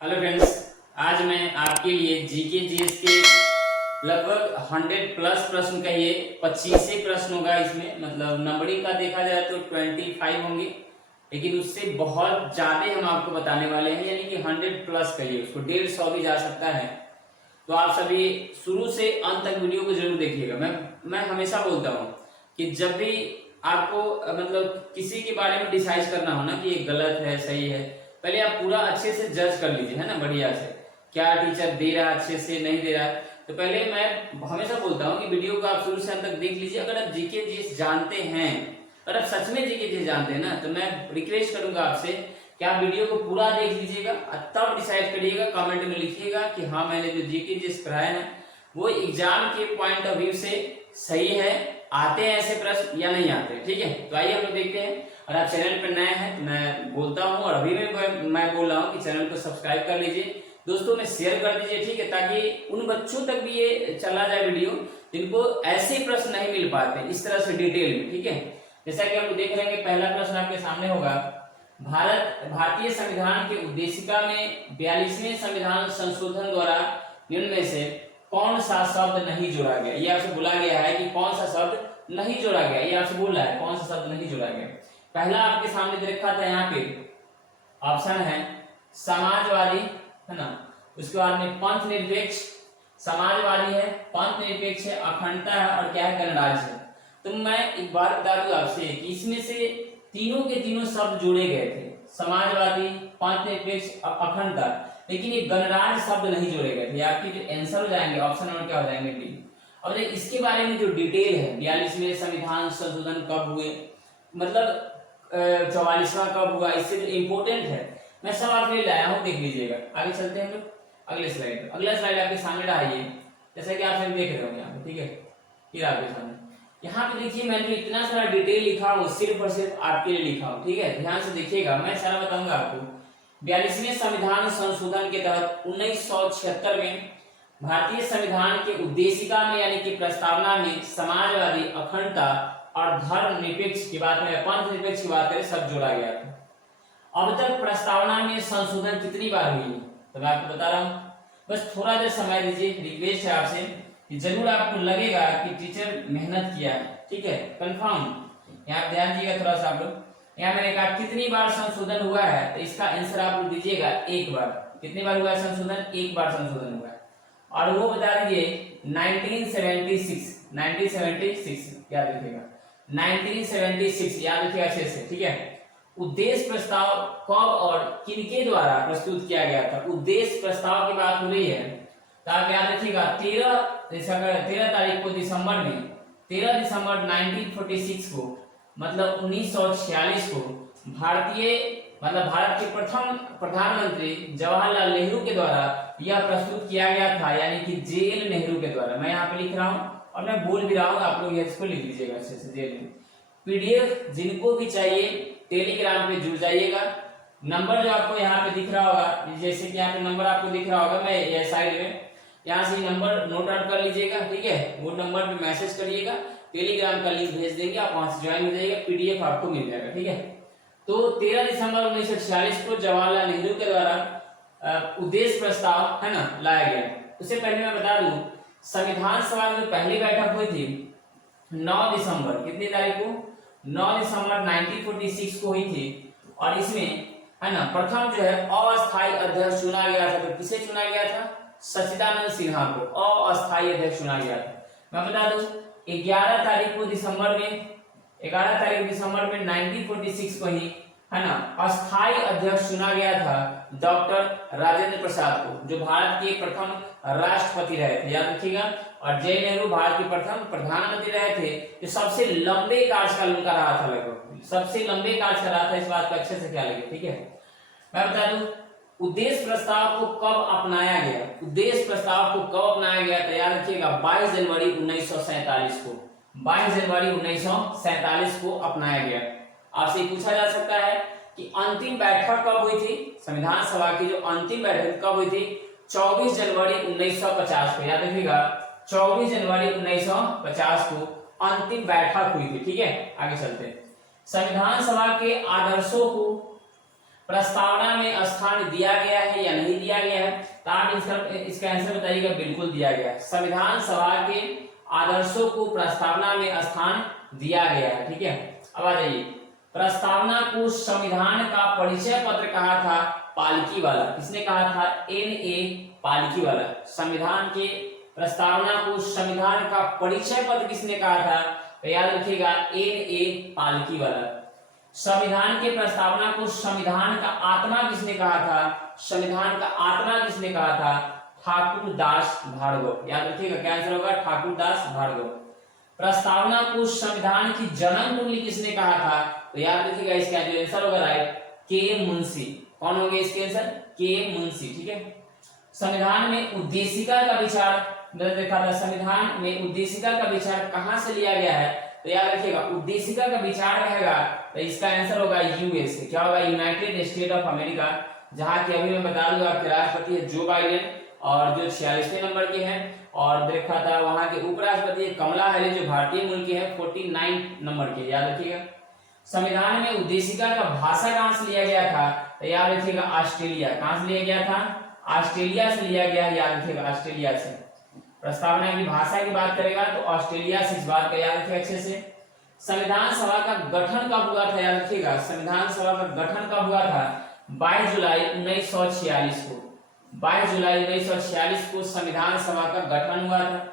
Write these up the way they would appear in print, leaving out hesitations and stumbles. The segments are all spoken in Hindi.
हेलो फ्रेंड्स, आज मैं आपके लिए जीके जीएस के लगभग 100 प्लस प्रश्न कहिए 25 से प्रश्न होगा। इसमें मतलब नंबरिंग का देखा जाए तो 25 होंगे, लेकिन उससे बहुत ज़्यादा हम आपको बताने वाले हैं, यानी कि 100 प्लस कहिए, उसको 150 भी जा सकता है। तो आप सभी शुरू से अंत तक वीडियो को जरूर देखिएगा। मैं हमेशा बोलता हूँ कि जब भी आपको मतलब किसी के बारे में डिसाइड करना हो ना कि ये गलत है सही है, पहले आप पूरा अच्छे से जज कर लीजिए, है ना, बढ़िया से क्या टीचर दे रहा है, अच्छे से नहीं दे रहा है। तो पहले मैं हमेशा बोलता हूँ कि वीडियो को आप शुरू से अंत तक देख लीजिए। अगर आप जीके जीएस जानते हैं, अगर आप सच में जीके जीएस जानते हैं ना, तो मैं रिक्वेस्ट करूंगा आपसे कि आप वीडियो को पूरा देख लीजिएगा और तब डिसाइड करिएगा, कमेंट में लिखिएगा कि हाँ मैंने जो जीके जीएस कराया है वो एग्जाम के पॉइंट ऑफ व्यू से सही है, आते हैं ऐसे प्रश्न या नहीं आते। ठीक है, तो आइए हम लोग देखते हैं। और आप चैनल पर नए हैं तो मैं बोलता हूं और अभी मैं बोल रहा हूं कि चैनल को सब्सक्राइब कर लीजिए, दोस्तों में शेयर कर दीजिए। ठीक है, ताकि उन बच्चों तक भी ये चला जाए वीडियो जिनको ऐसे प्रश्न नहीं मिल पाते इस तरह से डिटेल में। ठीक है, जैसा कि हम लोग देख रहे हैं, पहला प्रश्न आपके सामने होगा, भारतीय संविधान के उद्देशिका में 42वें संविधान संशोधन द्वारा निम्न में से कौन सा शब्द नहीं जोड़ा गया। ये आपसे बोला गया है कि कौन सा शब्द नहीं जोड़ा गया, ये आपसे बोल रहा है कौन सा शब्द नहीं जोड़ा गया। पहला आपके सामने दे रखा था, यहाँ पे ऑप्शन है समाजवादी, है ना, उसके बाद में पंथ निरपेक्ष, समाजवादी है, पंथ निरपेक्ष है, अखंडता है और क्या है, गणराज्य है। तो मैं एक बार बता दूं आपसे कि इसमें से तीनों के तीनों शब्द जोड़े गए थे, समाजवादी, पंथ निरपेक्ष, अखंडता, लेकिन ये गणराज्य शब्द नहीं जोड़े गए थे। आपकी जो आंसर हो जाएंगे ऑप्शन नंबर क्या हो जाएंगे, डी। और इसके बारे में जो डिटेल है, 42वें संविधान संशोधन कब हुए, मतलब 44वां कब हुआ, इससे जो इम्पोर्टेंट है मैं सब आपके लिए लाया हूँ, देख लीजिएगा। आगे चलते हैं हम लोग अगले स्लाइड। अगला स्लाइड आपके सामने रहा है, जैसा कि आप सब देख रहे हो यहाँ पे। ठीक है, फिर आपके सामने यहाँ पे देखिए, मैंने जो इतना सारा डिटेल लिखा हूँ सिर्फ और सिर्फ आपके लिए लिखा हूँ। ठीक है, ध्यान से देखिएगा, मैं सारा बताऊंगा आपको। 42वें संविधान संशोधन के तहत 1976 में भारतीय संविधान के उद्देशिका में यानी कि प्रस्तावना में समाजवादी, अखंडता और धर्म निरपेक्ष की बात करें, पंथ निरपेक्ष की बात करें, सब जोड़ा गया था। अब तक प्रस्तावना में संशोधन कितनी बार हुई है तो मैं आपको बता रहा हूँ, बस थोड़ा देर समय दीजिए। रिक्वेस्ट है आपसे कि जरूर आपको लगेगा कि टीचर मेहनत किया है। ठीक है, कंफर्म, यहाँ ध्यान दीजिएगा थोड़ा सा आप लोग। यहाँ मैंने कहा कितनी बार संशोधन हुआ है, तो इसका आंसर आप लोग दीजिएगा एक बार। कितनी बार हुआ है संशोधन, एक बार संशोधन हुआ है, और वो बता दीजिए 1976 याद रखिएगा, 1976 याद रखिएगा अच्छे से। ठीक है, उद्देश्य प्रस्ताव कब और किनके द्वारा प्रस्तुत किया गया था, उद्देश्य प्रस्ताव की बात हो रही है, तो आप याद रखिएगा 13 तारीख को दिसंबर में, 13 दिसंबर 1946 को, मतलब 1946 को भारत के प्रथम प्रधानमंत्री जवाहरलाल नेहरू के द्वारा यह प्रस्तुत किया गया था, यानी कि जेएल नेहरू के द्वारा। मैं यहाँ पे लिख रहा हूँ और मैं बोल भी रहा हूँ, आप लोग इसको लिख लीजिएगा अच्छे से। जेएल पीडीएफ जिनको भी चाहिए टेलीग्राम पे जुड़ जाइएगा। नंबर जो आपको यहाँ पे दिख रहा होगा, जैसे कि यहाँ पे नंबर आपको दिख रहा होगा, मैं ये साइड में यहाँ से नंबर नोट आउट कर लीजिएगा। ठीक है, वो नंबर पे मैसेज करिएगा, टेलीग्राम का लिंक भेज देंगे, आप वहां से ज्वाइन हो जाइएगा, पीडीएफ आपको मिल जाएगा। ठीक है, तो 13 दिसंबर 1946 को जवाहरलाल नेहरू के द्वारा उद्देश्य प्रस्ताव, है ना, लाया गया। उससे पहले मैं बता दूं, संविधान सभा में पहली बैठक हुई थी 9 दिसंबर, कितनी तारीख को, 9 दिसंबर 1946 को हुई थी। और इसमें, है ना, प्रथम जो है अस्थायी अध्यक्ष चुना गया था। तो किसे चुना गया था, सच्चिदानंद सिन्हा को अस्थायी अध्यक्ष चुना गया था। मैं बता दूं 11 तारीख दिसंबर में 1946 को ही, है ना, अस्थायी अध्यक्ष चुना गया था डॉक्टर राजेंद्र प्रसाद को, जो भारत के प्रथम राष्ट्रपति रहे थे, याद रखिएगा। और जय नेहरू भारत के प्रथम प्रधानमंत्री रहे थे, जो सबसे लंबे कार्यकाल उनका रहा था, लगभग सबसे लंबे कार्यकाल रहा था। इस बात का अच्छे से ख्याल रखिए। ठीक है, मैं बता दूं उद्देश्य प्रस्ताव को कब अपनाया गया, उद्देश्य प्रस्ताव को कब अपनाया गया, तो याद रखिएगा 22 जनवरी 1947 को, 22 जनवरी 1947 को अपनाया गया। आपसे पूछा जा सकता है कि अंतिम बैठक कब हुई थी, संविधान सभा की जो अंतिम बैठक कब हुई थी, 24 जनवरी 1950 को, याद रखिएगा 24 जनवरी 1950 को अंतिम बैठक हुई थी। ठीक है, आगे चलते हैं। संविधान सभा के आदर्शों को प्रस्तावना में स्थान दिया गया है या नहीं दिया गया है? तो आप इसका आंसर बताइएगा। बिल्कुल दिया गया है। संविधान सभा के आदर्शों को प्रस्तावना में स्थान दिया गया है। ठीक है, अब आ जाइए। प्रस्तावना को संविधान का परिचय पत्र कहा था पालकी वाला। किसने कहा था? N.A. पालकी वाला। संविधान के प्रस्तावना को संविधान का परिचय पत्र किसने कहा था? तो याद रखिएगा, N.A. पालकी वाला। संविधान के प्रस्तावना को संविधान का आत्मा किसने कहा था? संविधान का आत्मा किसने कहा था? ठाकुर दास भार्गव। याद रखिएगा, क्या आंसर होगा? ठाकुर दास भार्गव। प्रस्तावना को संविधान की जन्म कुंडली किसने कहा था? तो याद रखिएगा, इसका जो आंसर होगा राइट, के मुंशी। कौन होंगे इसके आंसर? के मुंशी। ठीक है। संविधान में उद्देशिका का विचार देखा था। संविधान में उद्देशिका का विचार कहां से लिया गया है? तो याद रखिएगा, उद्देशिका का विचार रहेगा तो इसका आंसर होगा यूएसए। क्या होगा? यूनाइटेड स्टेट ऑफ अमेरिका, जहां की अभी मैं बता दूंगा आपके राष्ट्रपति है जो बाइडेन, और जो 46वें नंबर के हैं। और देखा था वहां के उपराष्ट्रपति कमला हैरिस जो भारतीय मूल के हैं 49 नंबर के। याद रखिएगा। संविधान में उद्देशिका का भाषा कहां से लिया गया था? तो याद रखिएगा, ऑस्ट्रेलिया। कहां से लिया गया था? ऑस्ट्रेलिया से लिया गया है। याद रखिएगा, ऑस्ट्रेलिया से। प्रस्तावना की भाषा की बात करेगा तो ऑस्ट्रेलिया से। इस बात का याद रखिए अच्छे से। संविधान सभा का गठन कब हुआ था? याद रखिएगा, संविधान सभा का गठन कब हुआ था? 22 जुलाई 1946 को। 22 जुलाई 1946 को संविधान सभा का गठन हुआ था।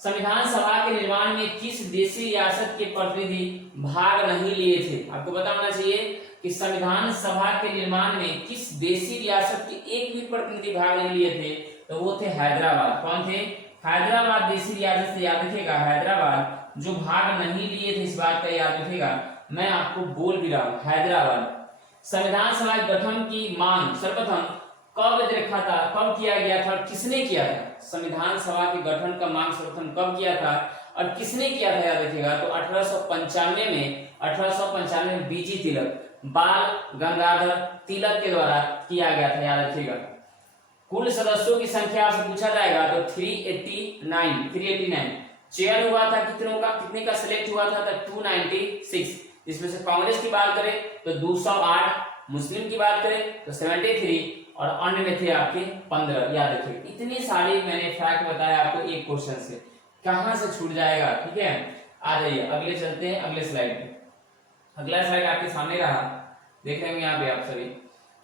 संविधान सभा के निर्माण में किस देशी रियासत के प्रतिनिधि भाग नहीं लिए थे? आपको पता होना चाहिए कि संविधान सभा के निर्माण में किस देशी रियासत के एक भी प्रतिनिधि भाग नहीं लिए थे? तो वो थे हैदराबाद। कौन थे? हैदराबाद देशी रियासत से। याद रखिएगा, हैदराबाद जो भाग नहीं लिए थे, इस बात का याद रखिएगा, मैं आपको बोल भी रहा हूं, हैदराबाद। संविधान सभा गठन की मांग सर्वप्रथम कब रखा था, कब किया गया था और किसने किया था? संविधान सभा के गठन का मांग सर्वप्रथम कब किया था और किसने किया था? याद रखिएगा, तो 1895 में बीजी तिलक, बाल गंगाधर तिलक के द्वारा किया गया था। याद रखिएगा। कुल सदस्यों की संख्या आपसे पूछा जाएगा तो 389। चयन हुआ था कितनों का? कितने का सिलेक्ट हुआ था? तो 296। इसमें से कांग्रेस की बात करें तो 208, मुस्लिम की बात करें तो 73 और अन्य में थे आपके 15। याद रखिए, इतने सारे मैंने फैक्ट बताया आपको एक क्वेश्चन से, कहां से छूट जाएगा? ठीक है, आ जाइए अगले चलते हैं, अगले स्लाइड पे। अगला स्लाइड आपके सामने रहा, देख रहे होंगे यहाँ पे आप सभी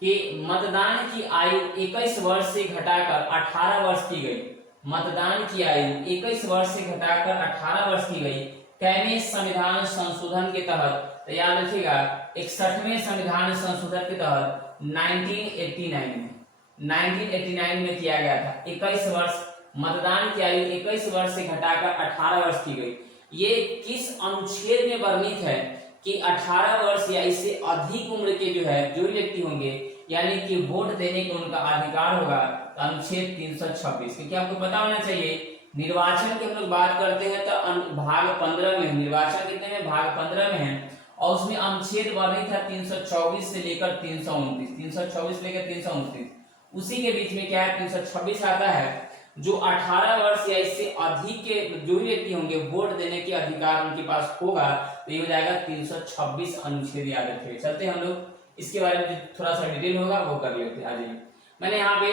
कि मतदान की आयु 21 वर्ष से घटाकर 18 वर्ष की गई। मतदान की आयु 21 वर्ष से घटाकर 18 वर्ष की गई कैवें संविधान संशोधन के तहत? तो याद रखिएगा, 61वें संविधान संशोधन के तहत 1989 में किया गया था। 21 वर्ष मतदान की आयु 21 वर्ष से घटाकर 18 वर्ष की गई। ये किस अनुच्छेद में वर्णित है कि 18 वर्ष या इससे अधिक उम्र के जो भी व्यक्ति होंगे, यानी कि वोट देने का उनका अधिकार होगा, तो अनुच्छेद 326। क्योंकि आपको पता होना चाहिए, निर्वाचन की हम लोग बात करते हैं तो भाग 15 में, निर्वाचन कितने में? भाग 15 में है, और उसमें अनुच्छेद वर्णित है 324 से लेकर 329। 324 लेकर 329, उसी के बीच में क्या है? 326 आता है। जो 18 वर्ष या इससे अधिक के जो भी व्यक्ति होंगे, वोट देने के अधिकार उनके पास होगा, तो ये हो जाएगा 326 अनुच्छेद। याद रखिए। चलते हम लोग इसके बारे में थोड़ा सा डिटेल होगा वो कर लेते हैं। आ जाइए, मैंने यहाँ पे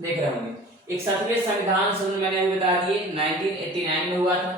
देख रहे होंगे 61वें संविधान संशोधन मैंने अभी बता दिए 1989 में हुआ था।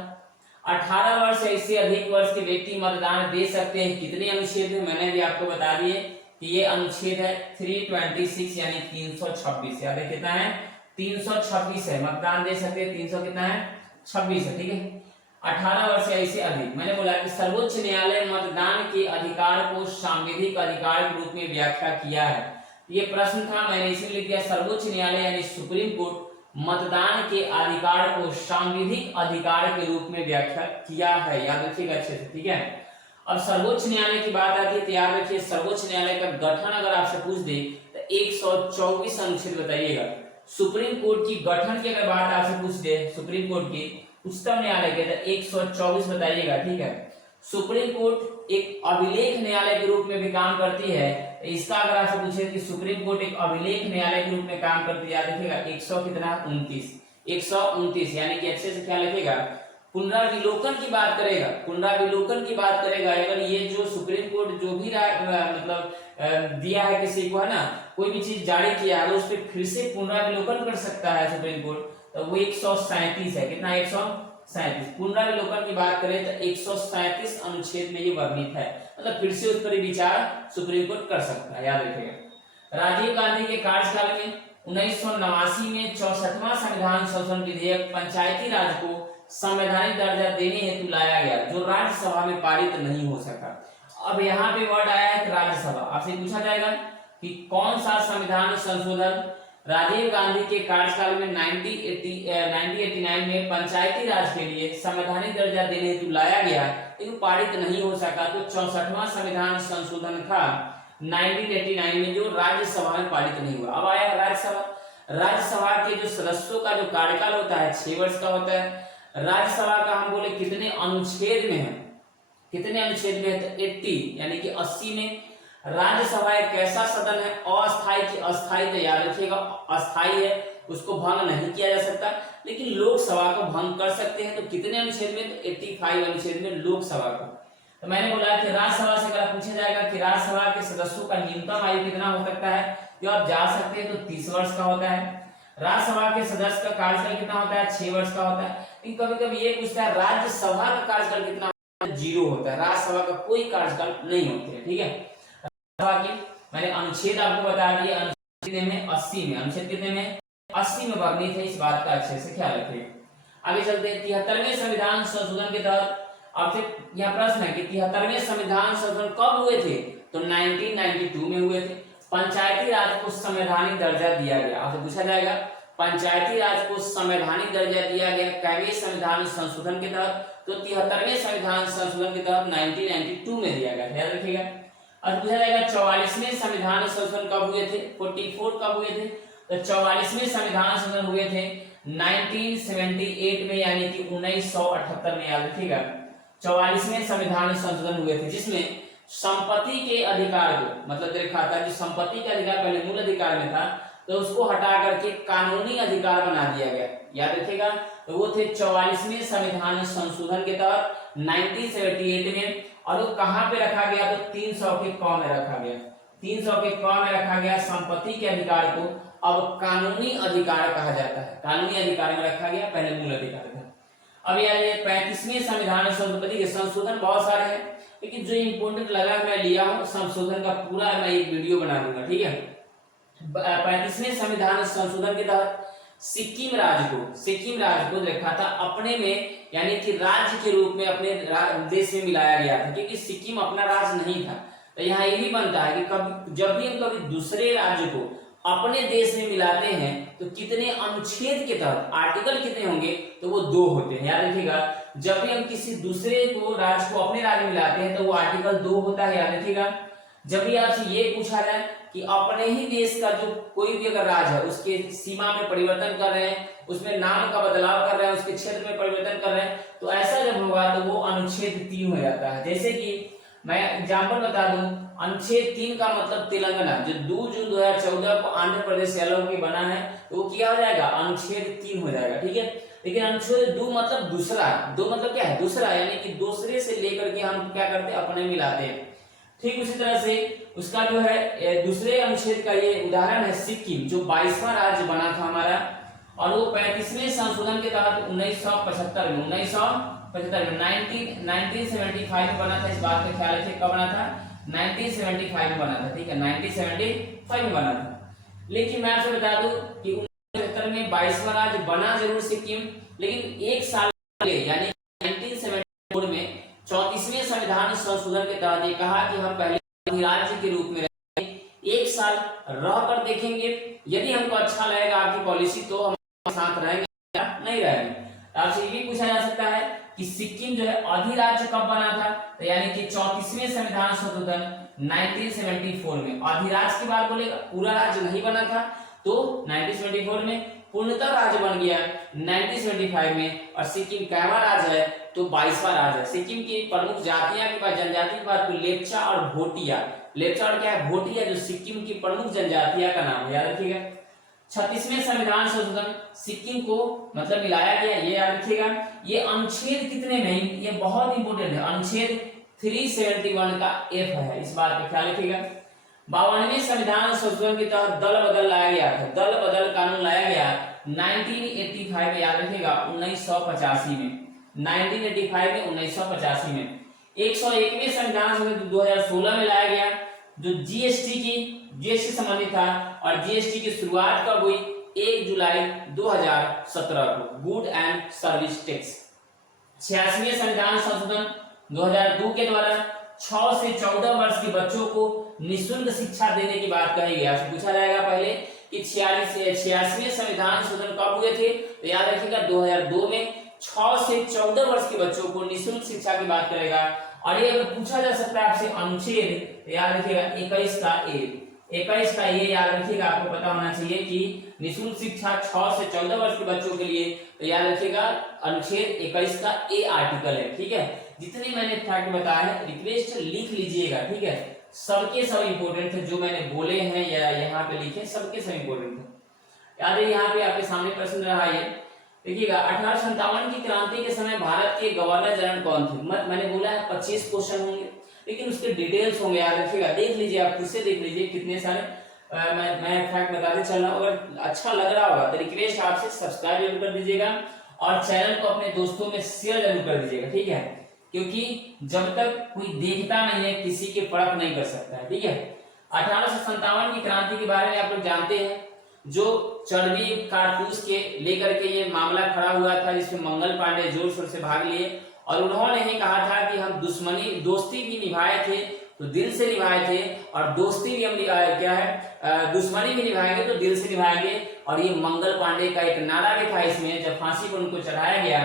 18 वर्ष या इससे अधिक वर्ष के व्यक्ति मतदान दे सकते हैं। कितने अनुच्छेद में? मैंने भी आपको बता दिए कि ये अनुच्छेद है 326 यानी 326। याद है कितना है? 326 है। मतदान दे सकते हैं 300 कितना है? 26 है। ठीक है, 18 वर्ष या इससे अधिक। मैंने बोला कि सर्वोच्च न्यायालय मतदान के अधिकार को सांविधिक अधिकार के रूप में व्याख्या किया है। ये प्रश्न था, मैंने इसलिए लिख दिया सर्वोच्च न्यायालय यानी सुप्रीम कोर्ट मतदान के अधिकार को सांविधिक अधिकार के रूप में व्याख्या किया है। याद रखिएगा अच्छे से। ठीक है, अब सर्वोच्च न्यायालय की बात आती है तो याद रखिए, सर्वोच्च न्यायालय का गठन अगर आपसे पूछ दे तो 124 अनुच्छेद बताइएगा। सुप्रीम कोर्ट की गठन की अगर बात आपसे पूछ दे, सुप्रीम कोर्ट की उच्चतम न्यायालय के, तो 124 बताइएगा। ठीक है, सुप्रीम कोर्ट एक अभिलेख न्यायालय के रूप में भी काम करती है। इसका अगर आपसे पूछे कि सुप्रीम कोर्ट एक अभिलेख न्यायालय के रूप में काम करती है, याद रखिएगा 129 यानी कि अच्छे से क्या लिखेगा? पुनराविलोकन की बात करेगा, पुनराविलोकन की बात करेगा। अगर ये जो सुप्रीम कोर्ट जो भी मतलब दिया है किसी को, है ना, कोई भी चीज जारी किया है, उस पर फिर से पुनरावलोकन कर सकता है सुप्रीम कोर्ट, तो वो 137 है। कितना? 137। पुनरावलोकन की बात करें तो 137 अनुच्छेद में ये वर्णित है, मतलब फिर से उस पर विचार सुप्रीम कोर्ट कर सकता है, याद रखिएगा। राजीव गांधी के कार्यकाल में 1989 में 64वां संविधान संशोधन विधेयक पंचायती राज को संवैधानिक दर्जा देने हेतु लाया गया, जो राज्यसभा में पारित नहीं हो सका। अब यहाँ पे वर्ड आया है राज्यसभा। आपसे पूछा जाएगा कि कौन सा संविधान संशोधन राजीव गांधी के कार्यकाल में 1989 में पंचायती राज के लिए संवैधानिक दर्जा देने हेतु लाया गया, लेकिन पारित नहीं हो सका। तो 64वां संविधान संशोधन था 1989 में, जो राज्यसभा में पारित नहीं हुआ। अब आया राज्यसभा। राज्यसभा के जो सदस्यों का जो कार्यकाल होता है 6 वर्ष का होता है। राज्यसभा का हम बोले कितने अनुच्छेद में है, कितने अनुच्छेद में है? तो 80 यानी कि 80 में। राज्यसभा एक ऐसा सदन है अस्थायी की अस्थायी, तो याद रखिएगा अस्थायी है, उसको भंग नहीं किया जा सकता, लेकिन लोकसभा को भंग कर सकते हैं। तो कितने अनुच्छेद में? तो 85 अनुच्छेद में लोकसभा को। तो मैंने बोला कि राज्यसभा से अगर पूछा जाएगा कि राज्यसभा के सदस्यों का न्यूनतम आयु कितना हो सकता है, जो आप जा सकते हैं, तो 30 वर्ष का होता है। राज्यसभा के सदस्य का कार्यकाल कितना होता है? 6 वर्ष का होता है। लेकिन कभी कभी ये पूछता है राज्यसभा का कार्यकाल कितना होता है? 0 होता है। राज्यसभा का कोई कार्यकाल नहीं होते है, ठीक है। राज्यसभा के मैंने अनुच्छेद आपको बता दिए, अनुच्छेद में 80 में, अनुच्छेद कितने में? 80 में वर्णित है। इस बात का अच्छे से ख्याल रखिए। आगे चलते हैं 73वें संविधान संशोधन के तहत। आपसे यह प्रश्न है कि 73वें संविधान संशोधन कब हुए थे? तो 1992 में हुए थे। पंचायती राज को संवैधानिक दर्जा दिया गया। आपसे पूछा जाएगा पंचायती राज को संवैधानिक दर्जा दिया गया कैवे संविधान संशोधन के तहत? तो 73वें संविधान संशोधन के तहत 1992 में दिया गया, याद रखिएगा। और पूछा जाएगा 44वें संविधान संशोधन कब हुए थे? 44 कब हुए थे? तो 44वें संविधान संशोधन हुए थे 1978 में, यानी कि 1978 में, याद रखिएगा। 44वें संविधान संशोधन हुए थे, जिसमें संपत्ति के अधिकार को, मतलब देखा था कि संपत्ति का अधिकार पहले मूल अधिकार में था, तो उसको हटा करके कानूनी अधिकार बना दिया गया, याद रखिएगा। तो वो थे 44वें संविधान संशोधन के तहत 1978 में। और वो कहाँ पे रखा गया? तो 300 के क में रखा गया। 300 के क में रखा गया संपत्ति के अधिकार को अब कानूनी अधिकार कहा जाता है। कानूनी अधिकार में रखा गया, पहले मूल अधिकार था। अब ये 35वें संविधान संशोधन, संशोधन बहुत सारे हैं, लेकिन जो इंपोर्टेंट लगा मैं लिया हूं, संशोधन का पूरा मैं एक वीडियो बना दूंगा, ठीक है। 35वें संविधान संशोधन के तहत सिक्किम राज्य को देखा था अपने में, यानी कि राज्य के रूप में अपने देश में मिलाया गया था, क्योंकि सिक्किम अपना राज्य नहीं था। तो यहाँ ये भी बनता है कि कभी जब भी हम कभी दूसरे राज्य को अपने देश में मिलाते हैं तो कितने अनुच्छेद के तहत, आर्टिकल कितने होंगे? तो वो 2 होते हैं, याद रखिएगा। जब भी हम किसी दूसरे को राज्य को अपने राज्य में मिलाते हैं तो वो आर्टिकल 2 होता है, याद रखिएगा। जब भी आपसे ये पूछा जाए कि अपने ही देश का जो कोई भी अगर राज्य है उसके सीमा में परिवर्तन कर रहे हैं, उसमें नाम का बदलाव कर रहे हैं, उसके क्षेत्र में परिवर्तन कर रहे हैं, तो ऐसा जब होगा तो वो अनुच्छेद 3 हो जाता है। जैसे कि मैं एग्जाम्पल बता दूं, अनुच्छेद 3 का मतलब तेलंगाना, जो 2 जून 2014 को आंध्र प्रदेश से अलग होकर बना है, तो वो क्या हो जाएगा? अनुच्छेद 3 हो जाएगा, ठीक है। लेकिन अनुच्छेद 2 मतलब दूसरा, 2 मतलब क्या है? दूसरा, यानी कि दूसरे से लेकर के हम क्या करते हैं? अपने मिलाते हैं। ठीक उसी तरह से उसका जो है दूसरे अनुच्छेद का ये उदाहरण है सिक्किम, जो 22वां राज्य बना था हमारा, और वो 35वें संशोधन के तहत 1975 में 1975 में बना था। इस बात का ख्याल रखिए, कब बना था? 1975 में बना था, ठीक है, 1975 में बना था। लेकिन मैं आपसे बता दूं कि 1975 में 22वां राज्य बना जरूर सिक्किम, लेकिन एक साल पहले यानी 1974 में 34वें संविधान संशोधन के तहत ये कहा कि हम पहले राज्य के रूप में रहेंगे, 1 साल रह कर देखेंगे, यदि हमको अच्छा लगेगा आपकी पॉलिसी तो हम साथ रहेंगे या नहीं रहेंगे। आपसे ये भी पूछा जा सकता है कि सिक्किम जो है अधिराज्य कब बना था? तो यानी कि 34वें संविधान संशोधन 1974 में। अधिराज्य की बात बोलेगा, पूरा राज्य नहीं बना था, तो 1974 में पूर्णतः राज्य बन गया 1975 में। और सिक्किम कैवा राज्य है? तो 22वां राज्य है। सिक्किम की प्रमुख जातियां की बात, जनजाति की बात, तो लेप्चा और भोटिया। लेप्चा और क्या है? भोटिया, जो सिक्किम की प्रमुख जनजातियां का नाम है, याद रखिएगा। 36वें संविधान संशोधन सिक्किम को मतलब मिलाया गया, ये याद रखिएगा। ये अनुच्छेद कितने में? ये बहुत इंपोर्टेंट है, अनुच्छेद 371 का F है, इस बात का ख्याल रखिएगा। 52वें संविधान संशोधन के तहत दल बदल लाया गया था, दल बदल कानून लाया गया 1985 याद रखिएगा 1985 में, 1985 में 1985 में। 101वें संविधान संशोधन 2016 में लाया गया जो जीएसटी संबंधित था, और जीएसटी की शुरुआत कब हुई? 1 जुलाई 2017 को, गुड एंड सर्विस टैक्स। 86वें संविधान संशोधन 2002 के द्वारा 6 से 14 वर्ष के बच्चों को निःशुल्क शिक्षा देने की बात कही गई। आपसे पूछा जाएगा पहले कि 86वें संविधान संशोधन कब हुए थे? तो याद रखिएगा 2002 में 6 से 14 वर्ष के बच्चों को निःशुल्क शिक्षा की बात करेगा। और ये अगर पूछा जा सकता है आपसे अनुच्छेद, तो याद रखिएगा 21 का ए याद रखिएगा, आपको पता होना चाहिए कि निःशुल्क शिक्षा 6 से 14 वर्ष के बच्चों के लिए, तो याद रखिएगा अनुच्छेद 21 का ए आर्टिकल है। ठीक है, जितने मैंने फैक्ट बताए हैं रिक्वेस्ट लिख लीजिएगा। ठीक है, सबके सब इंपोर्टेंट थे जो मैंने बोले हैं या यहाँ पे लिखे, सबके सब इंपोर्टेंट थे। याद है यहाँ पे आपके सामने प्रश्न रहा है, देखिएगा 1857 की क्रांति के समय भारत के गवर्नर जनरल कौन थे? मैंने बोला है 25 क्वेश्चन होंगे, लेकिन उसके डिटेल्स होंगे, याद रखिएगा, देख लीजिए, आप खुद से देख लीजिए कितने सारे मैं फैक्ट बताते चल रहा हूँ। अगर अच्छा लग रहा होगा तो रिक्वेस्ट आपसे सब्सक्राइब जरूर कर दीजिएगा और चैनल को अपने दोस्तों में शेयर जरूर कर दीजिएगा। ठीक है, क्योंकि जब तक कोई देखता नहीं है किसी के परख नहीं कर सकता है। ठीक है, 1857 की क्रांति के बारे में आप लोग जानते हैं, जो चर्बी कारतूस के लेकर के ये मामला खड़ा हुआ था, जिसमें मंगल पांडे जोर शोर से भाग लिए और उन्होंने ही कहा था कि हम दोस्ती भी निभाए थे तो दिल से निभाए थे, और दोस्ती भी हम क्या है दुश्मनी भी निभाएंगे तो दिल से निभाएंगे। और ये मंगल पांडे का एक नारा भी था इसमें, जब फांसी पर उनको चढ़ाया गया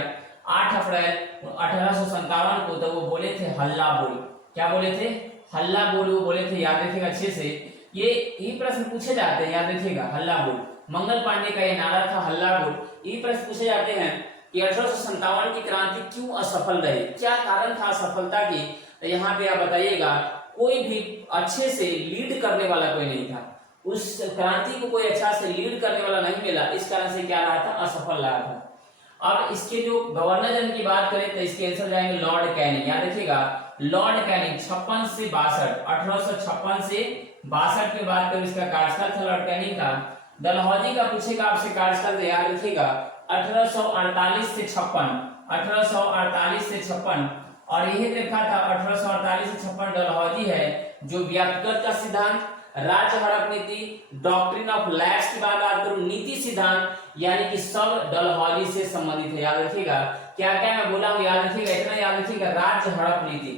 8 अप्रैल 1857 को, तो वो बोले थे हल्ला बोल। क्या बोले थे? हल्ला बोल, वो बोले थे, याद रखिएगा अच्छे से, ये प्रश्न पूछे जाते हैं, याद रखिएगा, हल्ला बोल। मंगल पांडे का ये नारा था हल्ला बोल। ये प्रश्न पूछे जाते हैं कि 1857 की क्रांति क्यों असफल रही, क्या कारण था असफलता की? तो यहाँ पे आप बताइएगा, कोई भी अच्छे से लीड करने वाला कोई नहीं था, उस क्रांति को कोई अच्छा से लीड करने वाला नहीं मिला, इस कारण से क्या रहा था? असफल रहा था। अब इसके जो गवर्नर जनरल की बात करें तो इसके आंसर जाएंगे लॉर्ड कैनिंग। याद रखिएगा, लॉर्ड कैनिंग 56 से 62, 1856 से 62 की बात करें, इसका कार्यकाल था लॉर्ड कैनिंग का। डलहौजी का पूछेगा आपसे कार्यकाल, याद रखिएगा 1848 से 56, 1848 से 56। और यही देखा था 1848 से 56 डलहौजी है जो व्यक्तिगत का सिद्धांत, राज्य हड़प नीति, डॉक्ट्रिन ऑफ लैप्स की बात करूं, नीति सिद्धांत, यानी कि सब डलहौजी से संबंधित है। याद रखिएगा क्या क्या मैं बोला हूं, याद रखिएगा, इतना याद रखिएगा, राज्य हड़प नीति,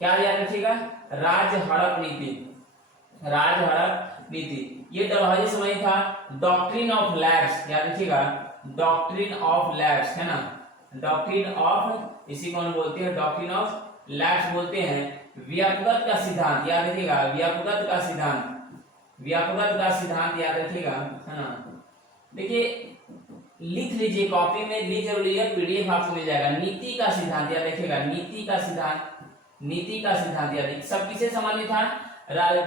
क्या याद रखिएगा? राज्य हड़प नीति, राज्य हड़प नीति, ये डलहौजी समय था। डॉक्ट्रिन ऑफ लैप्स, याद रखिएगा, डॉक्ट्रिन ऑफ लैप्स है ना, डॉक्ट्रिन ऑफ, इसी को हम बोलते हैं डॉक्ट्रिन ऑफ लैप्स बोलते हैं। व्यक्तिगत का सिद्धांत, याद रखिएगा, व्यक्तिगत का सिद्धांत, व्यक्तिगत का सिद्धांत याद रखिएगा, है ना। देखिए लिख लीजिए, कॉपी में लिख जरूर लीजिए, पीडीएफ आपको मिल जाएगा। नीति का सिद्धांत याद रखिएगा, नीति का सिद्धांत, नीति का सिद्धांत याद, सब किससे संबंधित था?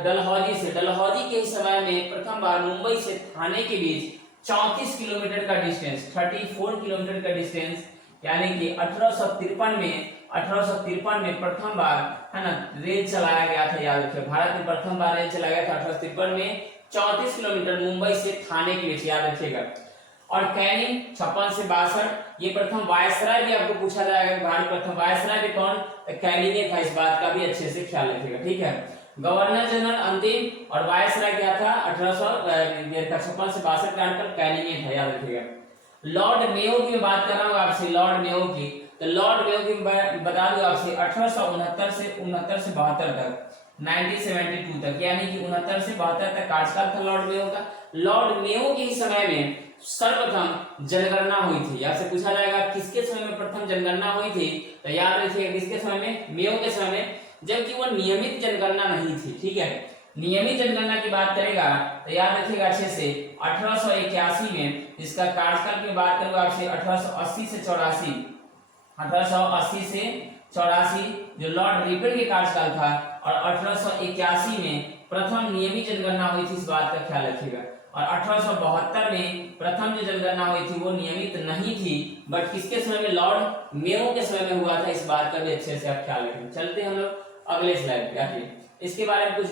डलहौजी से। डलहौजी के समय में प्रथम बार मुंबई से थाने के बीच 34 किलोमीटर का डिस्टेंस, 34 किलोमीटर का डिस्टेंस, यानी कि 1853 में प्रथम बार, है ना, रेल चलाया गया था। याद रखिए, भारत में प्रथम बार रेल चलाया गया था 1853 में, 34 किलोमीटर मुंबई से थाने के बीच, याद रखिएगा। और कैनिंग 56 से 62, ये प्रथम वायसराय भी आपको पूछा जाएगा, भारत प्रथम वायसराय भी कौन? कैनिंग था, इस बात का भी अच्छे से ख्याल रखिएगा। ठीक है, गवर्नर जनरल अंतिम और वायसराय क्या था? 1856 से 62 का आर्टिकल कैनिंग था, याद रखिएगा। लॉर्ड मेयो की बात कर रहा हूँ आपसे, लॉर्ड मेयो की, तो लॉर्ड मेयो की बता दूं आपसे 1869 से 72 तक, 1972 तक, यानी कि 69 से 72 तक कार्यकाल था लॉर्ड मेयो का। लॉर्ड मेयो के ही समय में सर्वप्रथम जनगणना हुई थी। आपसे पूछा जाएगा किसके समय में प्रथम जनगणना हुई थी, तो याद रखिएगा किसके समय में? मेयो के समय में, जबकि वो नियमित जनगणना नहीं थी। ठीक है, नियमित जनगणना की बात करेगा तो याद रखिएगा अच्छे से 1881 में, इसका कार्यकाल की बात करूंगा आपसे 1880 से 84, 1880 से 84 जो लॉर्ड रिपन के कार्यकाल था, और 1881 में प्रथम नियमित जनगणना हुई थी, इस बात का ख्याल रखिएगा। और 1872 में प्रथम जो जनगणना हुई थी वो नियमित नहीं थी, बट किसके समय में? लॉर्ड मेयो के समय में हुआ था, इस बात का भी अच्छे से आप ख्याल रखें। चलते हम लोग अगले स्लाइड पे। आखिर इसके बारे में कुछ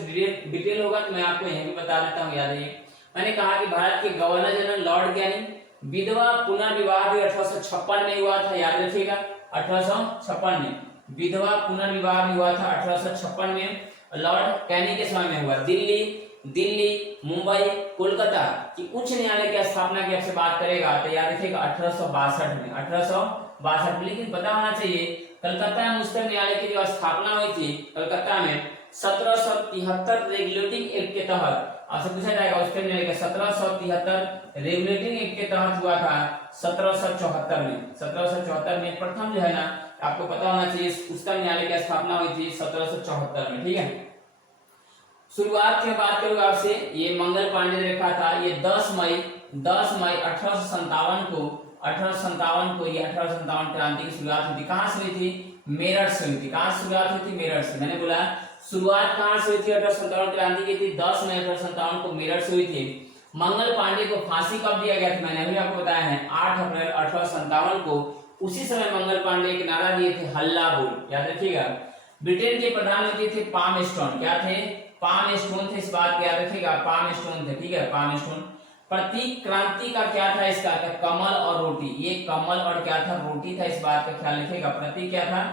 डिटेल होगा तो मैं आपको यहीं भी बता देता हूँ, याद रखिए। मैंने कहा कि भारत के गवर्नर जनरल लॉर्ड कैनिंग, विधवा पुनर्विवाह भी 1856 में हुआ था, याद रखिएगा 1856 में विधवा पुनर्विवाह भी हुआ था 1856 में, लॉर्ड कैनिंग के समय में हुआ। दिल्ली, मुंबई, कोलकाता की उच्च न्यायालय की स्थापना की आपसे बात करेगा तो याद रखिएगा 1862 में, 1862। लेकिन पता होना चाहिए कलकत्ता में उच्च न्यायालय की जो स्थापना हुई थी कलकत्ता में 1773 रेगुलेटिंग एक्ट के तहत, आपसे पूछा जाएगा उच्च न्यायालय का 1773 रेगुलेटिंग एक्ट के तहत हुआ था 1774 में। 1774 में प्रथम जो है ना, आपको पता होना चाहिए उच्चतम न्यायालय की स्थापना हुई थी 1774 में, ठीक है। शुरुआत की बात करूंगा आपसे, ये मंगल पांडे ने लिखा था, ये 10 मई 1857 को ये 1857 क्रांति की शुरुआत हुई थी। कहां से हुई थी? मेरठ से हुई थी। कहां से शुरुआत हुई थी? मेरठ से। मैंने बोला शुरुआत कहां से हुई थी? 1857 क्रांति की थी 10 मई 1857 को मेरठ से हुई थी। मंगल पांडे को फांसी कब दिया गया था? मैंने अभी आपको बताया है 8 अप्रैल 1857 को। उसी समय मंगल पांडे के नारा दिए थे हल्ला बोल, याद रखिएगा। ब्रिटेन के प्रधानमंत्री थे पाम स्टोन, क्या थे? पाम स्टोन थे, इस बात को याद रखिएगा, पाम स्टोन थे, ठीक है, पाम स्टोन। प्रतीक क्रांति का क्या था? इसका कमल और रोटी, ये कमल और क्या था? रोटी था, इस बात का ख्याल रखिएगा। प्रतीक क्या था?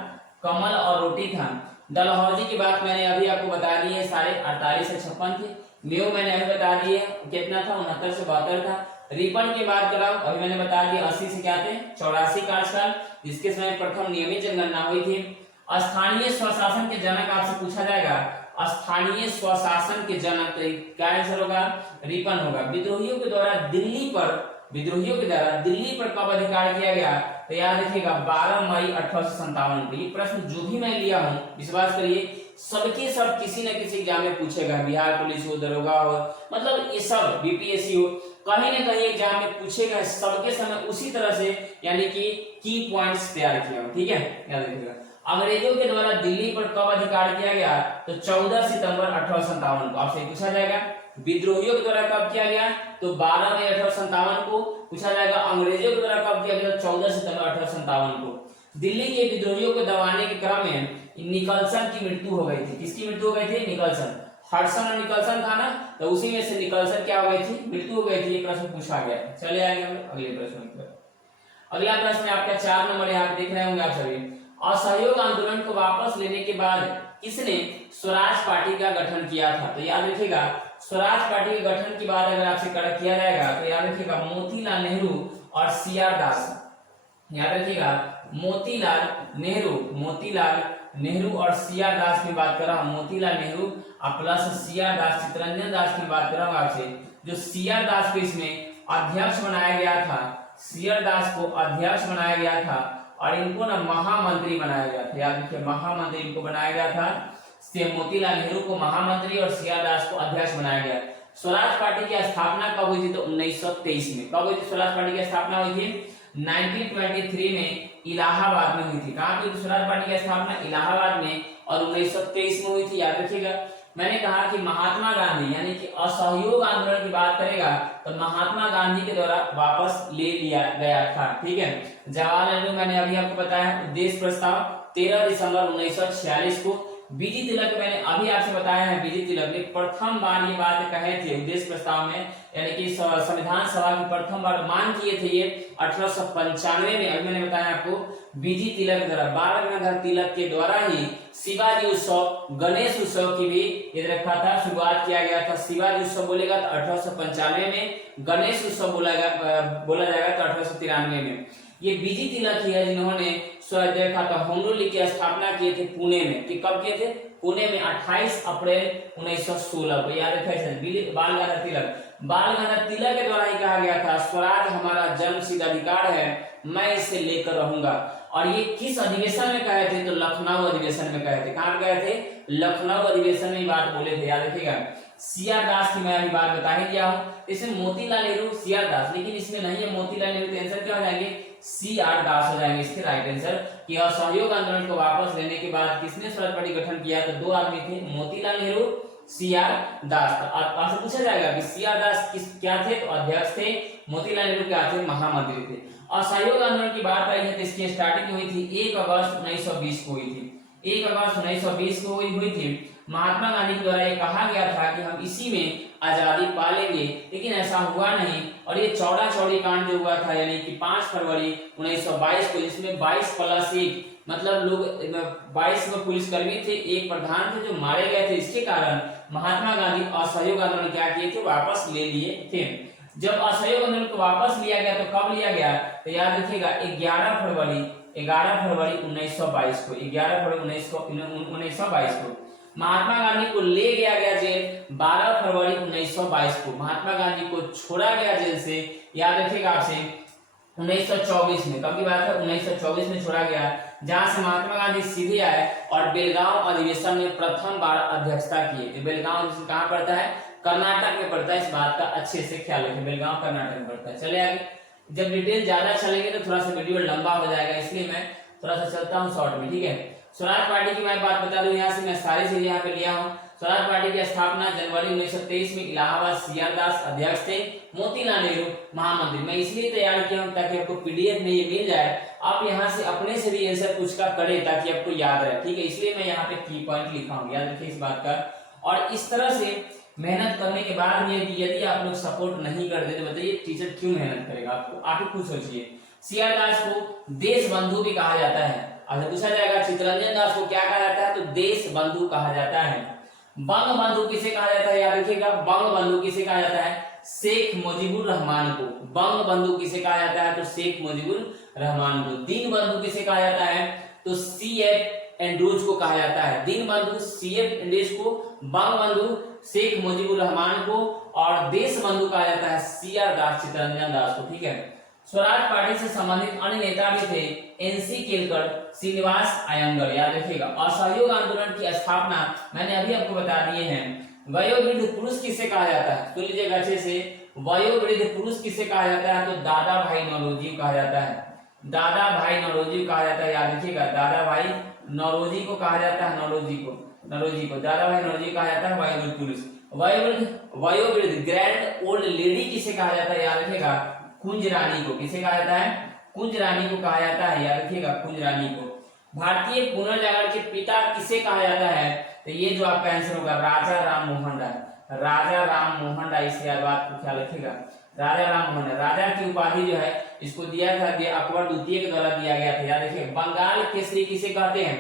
कमल और रोटी था। डलहौजी की बात मैंने अभी आपको बता दी है, सारे 48 से 56 थे। मेयो मैंने अभी बता दी है कितना था, 69 से 72 था। रिपन की बात कर रहा हूं, अभी मैंने बता दिया 80 से क्या थे? 84 कार्यकाल, जिसके समय प्रथम नियमित जनगणना हुई थी। स्थानीय स्वशासन के जनक आपसे पूछा जाएगा, स्थानीय स्वशासन के जनक क्या आंसर होगा? रिपन होगा। विद्रोहियों के द्वारा दिल्ली पर कब अधिकार किया गया? तो याद रखिएगा 12 मई 1857 को। ये प्रश्न जो भी मैं लिया हूं, विश्वास करिए सबके सब किसी न किसी एग्जाम में पूछेगा, बिहार पुलिस हो, दरोगा हो, मतलब ये सब बीपीएससी हो, कहीं ना कहीं एग्जाम में पूछेगा। सबके समय उसी तरह से यानी कि की पॉइंट्स तैयार किया हूं, ठीक है, याद रखिएगा। अंग्रेजों के द्वारा दिल्ली पर कब अधिकार किया गया? तो 14 सितंबर 1857 को। आपसे पूछा जाएगा विद्रोहियों के द्वारा कब किया गया? तो 12 मई 1857 को। पूछा जाएगा अंग्रेजों के द्वारा कब किया गया? 14 सितंबर 1857 को। दिल्ली के विद्रोहियों को दबाने के क्रम में निकलसन की मृत्यु हो गई थी। किसकी मृत्यु हो गई थी? निकलसन। हडसन और निकलसन था ना, तो उसी में से निकलसन क्या हो गई थी? मृत्यु हो गई थी। ये प्रश्न पूछा गया। चले आएंगे अगले प्रश्न पर। अगला प्रश्न आपका 4 नंबर यहाँ पे देख रहे होंगे आप सभी। असहयोग आंदोलन को वापस लेने के बाद किसने स्वराज पार्टी का गठन किया था? तो याद रखिएगा स्वराज पार्टी के गठन की बात अगर आपसे किया जाएगा तो याद रखिएगा मोतीलाल नेहरू और सीआर दास। याद रखिएगा मोतीलाल नेहरू और सीआर दास की बात कर रहा हूं। मोतीलाल नेहरू प्लस सीआर दास, चित्तरंजन दास की बात कर रहा हूं आपसे। जो सीआर दास को इसमें अध्यक्ष बनाया गया था, सीआर दास को अध्यक्ष बनाया गया था और इनको ना महामंत्री बनाया गया था। याद रखिए महामंत्री इनको बनाया गया था। मोतीलाल नेहरू को महामंत्री और सीआर दास को अध्यक्ष बनाया गया। स्वराज पार्टी की स्थापना कब हुई थी? तो 1923 में। कब हुई थी स्वराज पार्टी की स्थापना? हुई थी 1923 में इलाहाबाद में हुई थी। कहां हुई थी स्वराज पार्टी की स्थापना? इलाहाबाद में, और 1923 में हुई थी। याद रखिएगा मैंने कहा कि महात्मा गांधी यानी कि असहयोग आंदोलन की बात करेगा तो महात्मा गांधी के द्वारा वापस ले लिया गया था, ठीक है। जवाहरलाल नेहरू मैंने अभी आपको बताया उद्देश्य प्रस्ताव 13 दिसंबर 1946 को। बीजी तिलक मैंने अभी आपसे बताया है, बीजी तिलक ने प्रथम बार ये बात कहे थे उद्देश्य प्रस्ताव में, यानी कि संविधान सभा की प्रथम बार मांग किए थे ये 1895 में। अभी मैंने बताया आपको बीजी तिलक द्वारा, बाल गंगाधर तिलक के द्वारा ही शिवाजी उत्सव, गणेश उत्सव की भी ये रखा था, शुरुआत किया गया था। शिवाजी उत्सव बोलेगा तो 1895 में, गणेश उत्सव बोला जाएगा तो 1893 में। ये बीजी तिलक ही है जिन्होंने देखा था होम लीग की स्थापना किए थे पुणे में। कि कब किए थे? पुणे में 28 अप्रैल 1916 को। याद रखिए बाल गंगाधर तिलक के द्वारा ही कहा गया था स्वराज हमारा जन्मसिद्ध अधिकार है, मैं इसे लेकर रहूंगा। और ये किस अधिवेशन में कहे थे? तो लखनऊ अधिवेशन में कहे थे। कहां गए थे? लखनऊ अधिवेशन में बात बोले थे। याद रखिएगा सीआर दास की मैं अभी बात बता ही दिया हूं। इसमें मोतीलाल नेहरू सीआर दास, लेकिन इसमें नहीं है मोतीलाल नेहरू, तो आंसर क्या हो जाएंगे? सीआर दास हो जाएंगे इसके राइट आंसर। कि असहयोग आंदोलन को वापस लेने के बाद किसने स्वराज पार्टी गठन किया? तो 2 आदमी थे, मोतीलाल नेहरू, सीआर दास। आपसे पूछा जाएगा कि सीआर दास क्या थे? तो अध्यक्ष थे। मोतीलाल नेहरू क्या थे? महामंत्री थे। असहयोग आंदोलन की बात आई है तो इसकी स्टार्टिंग हुई थी 1 अगस्त 1920 को हुई थी। 1 अगस्त 1920 को हुई थी। महात्मा गांधी के द्वारा ये कहा गया था कि हम इसी में आजादी पा लेंगे, लेकिन ऐसा हुआ नहीं। और ये चौड़ा चौड़ी कांड जो हुआ था यानी कि 5 फरवरी 1922 को, जिसमें 22+1 मतलब लोग 22 में पुलिसकर्मी थे, एक प्रधान थे जो मारे गए थे। इसके कारण महात्मा गांधी असहयोग आंदोलन क्या किए थे, वापस ले लिए थे। जब असहयोग आंदोलन को वापस लिया गया तो कब लिया गया, तो याद रखिएगा 11 फरवरी 1922 को, 11 फरवरी 1922 को महात्मा गांधी को ले गया जेल। 12 फरवरी 1922 को महात्मा गांधी को छोड़ा गया जेल से, याद रखिएगा आपसे 1924 में, कब की बात है 1924 में छोड़ा गया, जहां से महात्मा गांधी सीधे आए और बेलगांव अधिवेशन में प्रथम बार अध्यक्षता किए। बेलगांव कहाँ पड़ता है, कर्नाटक में पड़ता है, इस बात का अच्छे से ख्याल रखें, बेलगांव कर्नाटक में पड़ता है। चले आगे, जब डिटेल ज्यादा चलेंगे तो थोड़ा सा वीडियो लंबा हो जाएगा, इसलिए मैं थोड़ा सा चलता हूँ शॉर्ट में, ठीक है। स्वराज पार्टी की मैं बात बता दूं, यहाँ से मैं सारी चीजें यहाँ पे लिया हूँ। स्वराज पार्टी की स्थापना जनवरी 1923 में इलाहाबाद सीआर दास अध्यक्ष थे, मोतीलाल नेहरू महामंत्री। मैं इसलिए तैयार किया हूँ ताकि आपको पीडीएफ में ये मिल जाए, आप यहाँ से अपने से भी आंसर पूछ कर करें ताकि आपको याद रहे, ठीक है। इसलिए मैं यहाँ पे की पॉइंट लिखा हूँ, याद रखिए इस बात का। और इस तरह से मेहनत करने के बाद भी यदि आप लोग सपोर्ट नहीं करते तो बताइए टीचर क्यों मेहनत करेगा आपको, आप ही खुद सोचिए। सीआर दास को देश बंधु भी कहा जाता है। अच्छा पूछा जाएगा चित्तरंजन दास को क्या कहा जाता है, तो देश बंधु कहा जाता है। बंग बंधु किसे कहा जाता है, याद रखिएगा, बंग बंधु किसे कहा जाता है, शेख मुजीबुर रहमान को। बंग बंधु किसे कहा जाता है, तो शेख मुजीबुर रहमान को। दीन बंधु किसे कहा जाता है, तो CF एंड्रूज को कहा जाता है। दीन बंधु CF एंड्रूज को, बंग बंधु शेख मुजीबुर रहमान को, और देश बंधु कहा जाता है सीआर दास, चित्तरंजन दास को, ठीक है। स्वराज पार्टी से संबंधित अन्य नेता भी थे, NC केलकर, श्रीनिवास अयंगर, याद रखिएगा। असहयोग आंदोलन की स्थापना मैंने अभी आपको बता दिए हैं। वयोवृद्ध पुरुष किसे कहा जाता है, तो लीजिएगा अच्छे से, वयोवृद्ध पुरुष किसे कहा जाता है, तो दादा भाई नौरोजी कहा जाता है। दादा भाई नौरोजी कहा जाता है, याद रखिएगा, दादा भाई नौरोजी को कहा जाता है, नौरोजी को दादा भाई नौरोजी कहा जाता है। वयोवृद्ध पुरुष, वयोवृद्ध ग्रैंड ओल्ड लेडी किसे कहा जाता है, याद रखिएगा, कुंज रानी को। किसे कहा जाता है, कुंज रानी को कहा जाता है, याद रखिएगा, कुंज रानी को। भारतीय पुनर्जागरण के पिता किसे कहा जाता है, तो ये जो आपका आंसर होगा राजा राम मोहन राय। राजा राम मोहन राय, इस बात को ख्याल रखिएगा, राजा राम मोहन राय। राजा की उपाधि जो है इसको दिया था अकबर द्वितीय के द्वारा दिया गया था, याद रखिएगा। बंगाल केसरी किसे कहते हैं,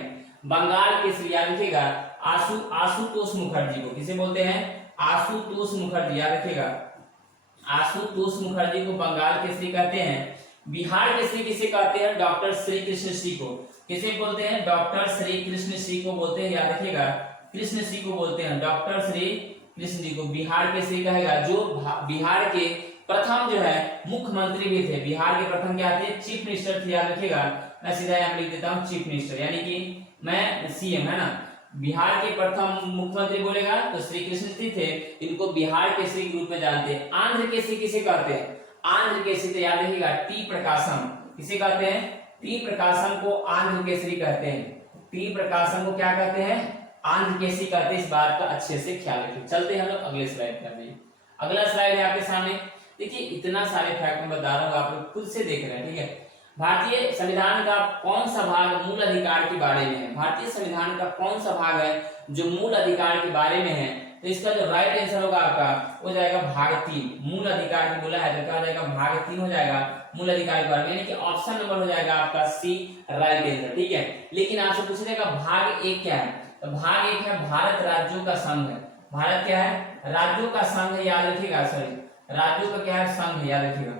बंगाल केसरी, याद रखिएगा, आशुतोष मुखर्जी को। किसे बोलते हैं, आशुतोष मुखर्जी, याद रखिएगा, आशुतोष मुखर्जी को बंगाल केसरी कहते हैं। बिहार केसरी किसे कहते हैं, डॉक्टर श्री कृष्ण सिंह को। किसे बोलते हैं, डॉक्टर श्री कृष्ण सिंह को बोलते हैं, याद रखिएगा, कृष्ण सिंह को बोलते हैं, डॉक्टर श्री कृष्ण सिंह को बिहार केसरी कहेगा। जो बिहार के प्रथम जो है मुख्यमंत्री भी थे, बिहार के प्रथम क्या थे, चीफ मिनिस्टर थे, याद रखिएगा। मैं सीधा यहाँ लिख देता हूँ चीफ मिनिस्टर, यानी कि मैं CM है ना। बिहार के प्रथम मुख्यमंत्री बोलेगा तो श्री कृष्ण सिंह थे, इनको बिहार केसरी के रूप में जानते हैं। आंध्र केसरी किसे कहते हैं, आंध्र केसरी तो याद रखिएगा टी प्रकाशम। किसे कहते हैं, टी प्रकाशम को आंध्र केसरी कहते हैं। टी प्रकाशम को क्या कहते हैं, आंध्र केसरी कहते हैं, इस बात का अच्छे से ख्याल रखिए। चलते हैं हम लोग अगले स्लाइड पर। अगला स्लाइड है आपके सामने, देखिए इतना सारे फैक्ट मैं बता रहा हूँ, आप लोग खुद से देख रहे हैं, ठीक है। भारतीय संविधान का कौन सा भाग मूल अधिकार के बारे में है, भारतीय संविधान का कौन सा भाग है जो मूल अधिकार के बारे में है, तो इसका जो राइट आंसर होगा आपका हो जाएगा भाग 3। मूल अधिकार की बोला है तो क्या हो जाएगा, भाग 3 हो जाएगा मूल अधिकार के बारे में, यानी कि ऑप्शन नंबर हो जाएगा आपका C राइट आंसर, ठीक है। लेकिन आपसे पूछा जाएगा भाग 1 क्या है, तो भाग 1 है भारत राज्यों का संघ। भारत क्या है, राज्यों का संघ, याद रखिएगा, सॉरी राज्यों का क्या है, संघ, याद रखिएगा।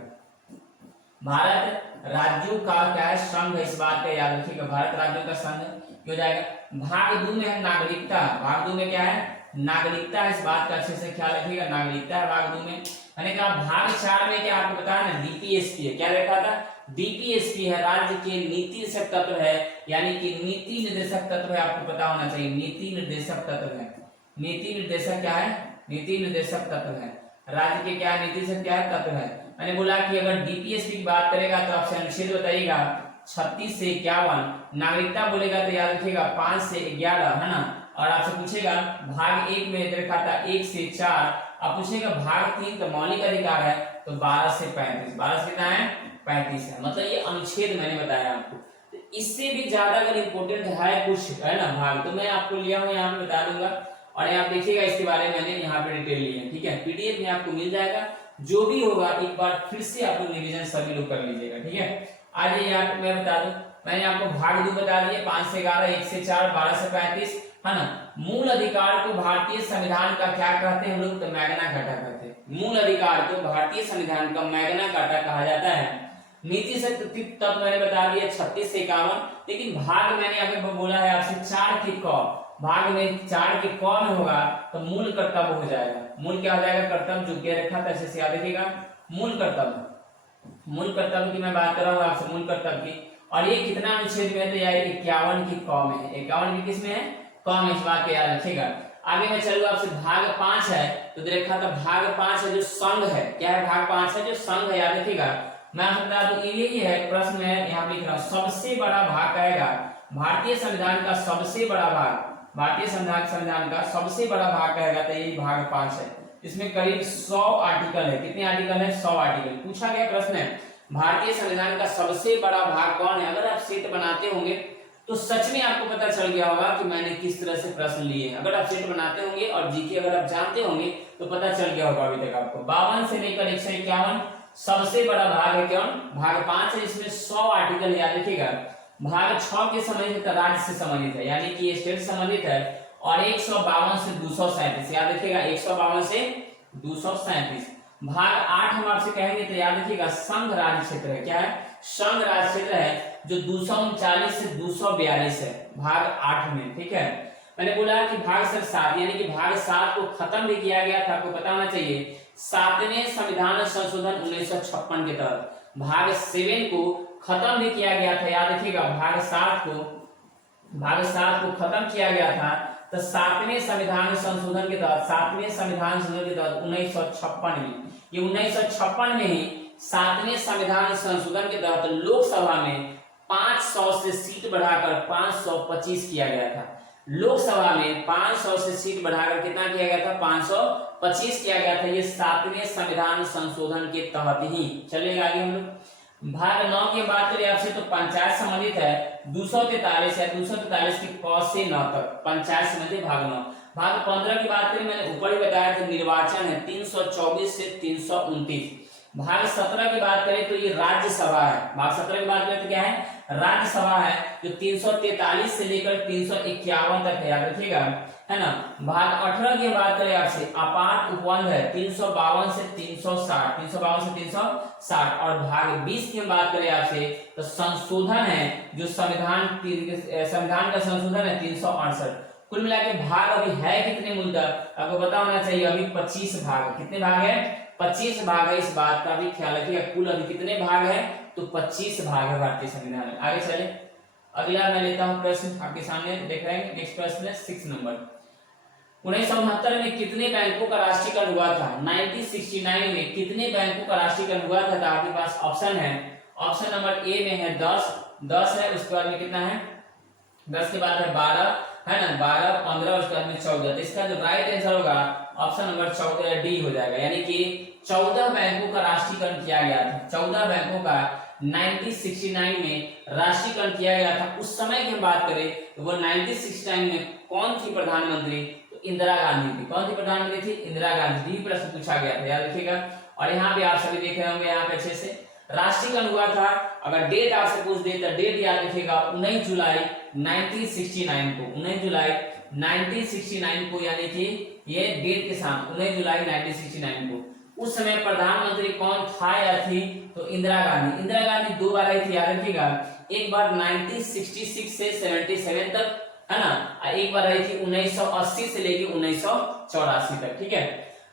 भारत राज्यों का क्या है, संघ, इस बात का याद रखिएगा, भारत राज्यों का संघ हो जाएगा। भाग 2 में है नागरिकता, भाग 2 में क्या है, नागरिकता, इस बात का अच्छे से ख्याल रखिएगा, नागरिकता है भाग 2 में। मैंने कहा भाग 4 में क्या आपको बताया ना, DPSP है, क्या रखा था, DPSP है, राज्य के नीति निर्देशक तत्व है, यानी कि नीति निर्देशक तत्व है, आपको पता होना चाहिए, नीति निर्देशक तत्व है। नीति निर्देशक क्या है, नीति निर्देशक तत्व है, राज्य के क्या नीति से क्या है, तत्व है। मैंने बोला कि अगर DPSP की बात करेगा तो आपसे अनुच्छेद बताइएगा 36 से 51, नागरिकता बोलेगा तो याद रखिएगा 5 से 11, है ना। और आपसे पूछेगा भाग 1 में रखा था 1 से 4, अब पूछेगा भाग 3 तो मौलिक अधिकार है तो 12 से 35, 12 से कितना है, 35 है, मतलब ये अनुच्छेद मैंने बताया आपको। तो इससे भी ज्यादा अगर इम्पोर्टेंट है कुछ है ना भाग, तो मैं आपको लिया हूँ यहाँ पे बता दूंगा। और आप देखिएगा इसके बारे में मैंने यहाँ पे डिटेल ली है, ठीक है। पीडीएफ में आपको मिल जाएगा, जो भी होगा एक बार फिर से आप लोग रिवीजन सभी लोग कर लीजिएगा, ठीक है। आज यहाँ मैं बता दूं, मैंने आपको भाग 2 बता दिए, 5 से 11, 1 से 4, 12 से 35, है ना। मूल अधिकार को भारतीय संविधान का क्या कहते हैं हम लोग? तो मैग्ना कार्टा कहते हैं। मूल अधिकार को भारतीय संविधान का मैग्ना कार्टा कहा जाता है। नीति से तत्व मैंने बता दिया 36 से 51, लेकिन भाग मैंने अभी बोला है आपसे 4 के क, भाग में 4 के क में होगा तो मूल कर्तव्य हो जाएगा। मूल क्या हो जाएगा? कर्तव्य, जो क्या रखा था अच्छे से याद रखिएगा, मूल कर्तव्य। मूल कर्तव्य की मैं बात कर रहा हूँ आपसे, मूल कर्तव्य की। और ये कितना अनुच्छेद में है? तो यार 51 की क में है। 51 की किस में है? क में। इस बात को याद रखिएगा। आगे मैं चलूँ आपसे, भाग 5 है तो देखा था भाग 5 है जो संघ है। क्या है? भाग 5 है जो संघ है, याद रखिएगा। मैं आपको बता दूं यही है प्रश्न है, यहाँ लिख रहा हूँ सबसे बड़ा भाग आएगा भारतीय संविधान का सबसे बड़ा भाग, भारतीय संविधान का सबसे बड़ा भाग कहेगा तो यही भाग 5 है। इसमें करीब 100 आर्टिकल है। कितने आर्टिकल है? 100 आर्टिकल। पूछा गया प्रश्न है भारतीय संविधान का सबसे बड़ा भाग कौन है? अगर आप सेट बनाते होंगे तो सच में आपको पता चल गया होगा कि मैंने किस तरह से प्रश्न लिए हैं। अगर आप सेट बनाते होंगे और जीके अगर आप जानते होंगे तो पता चल गया होगा अभी तक आपको। 52 से लेकर 151 सबसे बड़ा भाग है कौन? भाग 5 है, इसमें 100 आर्टिकल याद रखिएगा। भाग 6 के संबंधित है, राज्य से संबंधित है, यानी कि स्टेट संबंधित है। और 152 से 237 याद रखिएगा, 152 से 237। भाग 8 हम आपसे कहेंगे तो याद रखिएगा संघ राज्य क्षेत्र है। क्या है? संघ राज्य क्षेत्र है, जो 239 से 242 है भाग 8 में, ठीक है। मैंने बोला कि भाग 7 यानी कि भाग 7 को खत्म भी किया गया था, आपको पता होना चाहिए 7वें संविधान संशोधन 1956 के तहत भाग 7 को खत्म भी किया गया था, याद रखिएगा। भाग 7 को खत्म किया गया था तो 7वें संविधान संशोधन के तहत, 7वें संविधान संशोधन के तहत 1956 में, ये 1956 में ही 7वें संविधान संशोधन के तहत लोकसभा में 500 से सीट बढ़ाकर 525 किया गया था। लोकसभा में 500 से सीट बढ़ाकर कितना किया गया था? 525 किया गया था। ये 7वें संविधान संशोधन के तहत ही। चलेगा आगे हम लोग। भाग 9 की बात करें आपसे तो पंचायत संबंधित है, 243 है, 243 की क से 9 तक पंचायत संबंधित भाग 9। भाग 15 की बात करें, मैंने ऊपर ही बताया था निर्वाचन है, 324 से 329। भाग 17 की बात करें तो ये राज्यसभा है। भाग 17 की बात करें तो क्या है? राज्यसभा है, जो 343 से लेकर 351 तक है, याद रखिएगा, है ना। भाग 18 की बात करें आपसे आपात उपवन है, 352 से 360, 352 से 360। और भाग 20 की बात करें आपसे तो संशोधन है, जो संविधान का संशोधन है 368। कुल मिला के भाग अभी है कितने मूलतः आपको पता होना चाहिए, अभी 25 भाग। कितने भाग है? 25 भाग है। इस बात का भी ख्याल रखिएगा, कुल अभी कितने भाग है? तो 25 भाग है भारतीय संविधान में। आगे चले, अगला मैं लेता हूं प्रश्न आपके सामने देख रहे हैं। नेक्स्ट प्रश्न है 6 नंबर। 1969 में कितने बैंकों का राष्ट्रीयकरण हुआ था? 1969 में कितने बैंकों का राष्ट्रीयकरण हुआ था? तो आपके पास ऑप्शन है, ऑप्शन नंबर ए में है 10 है, उसके बाद में कितना है? 10 के बाद है 12, है ना, 12, 15, उसके बाद में 14। तो इसका जो राइट आंसर होगा ऑप्शन नंबर 14 डी हो जाएगा, यानी कि 14 बैंकों का राष्ट्रीयकरण किया गया था। 14 बैंकों का 1969 में राष्ट्रीयकरण किया गया था। उस समय की हम बात करें तो वो 1969 में कौन थी प्रधानमंत्री? तो इंदिरा गांधी थी। कौन थी प्रधानमंत्री थी? इंदिरा गांधी थी। प्रश्न पूछा गया था, याद रखिएगा। और यहाँ पे आप सभी देख रहे होंगे, यहाँ पे अच्छे से राष्ट्रीयकरण हुआ था। अगर डेट आपसे पूछ दे तो डेट याद रखिएगा 19 जुलाई 1969 को, 19 जुलाई 1969 को, यानी कि ये डेट के साथ 19 जुलाई 1969 को। उस समय प्रधानमंत्री कौन था या थी? तो इंदिरा गांधी। इंदिरा गांधी 2 बार आई थी, याद रखिएगा। एक बार 1966 से 77 तक, है ना, और एक बार आई थी 1980 से लेकर 1984 तक, ठीक है।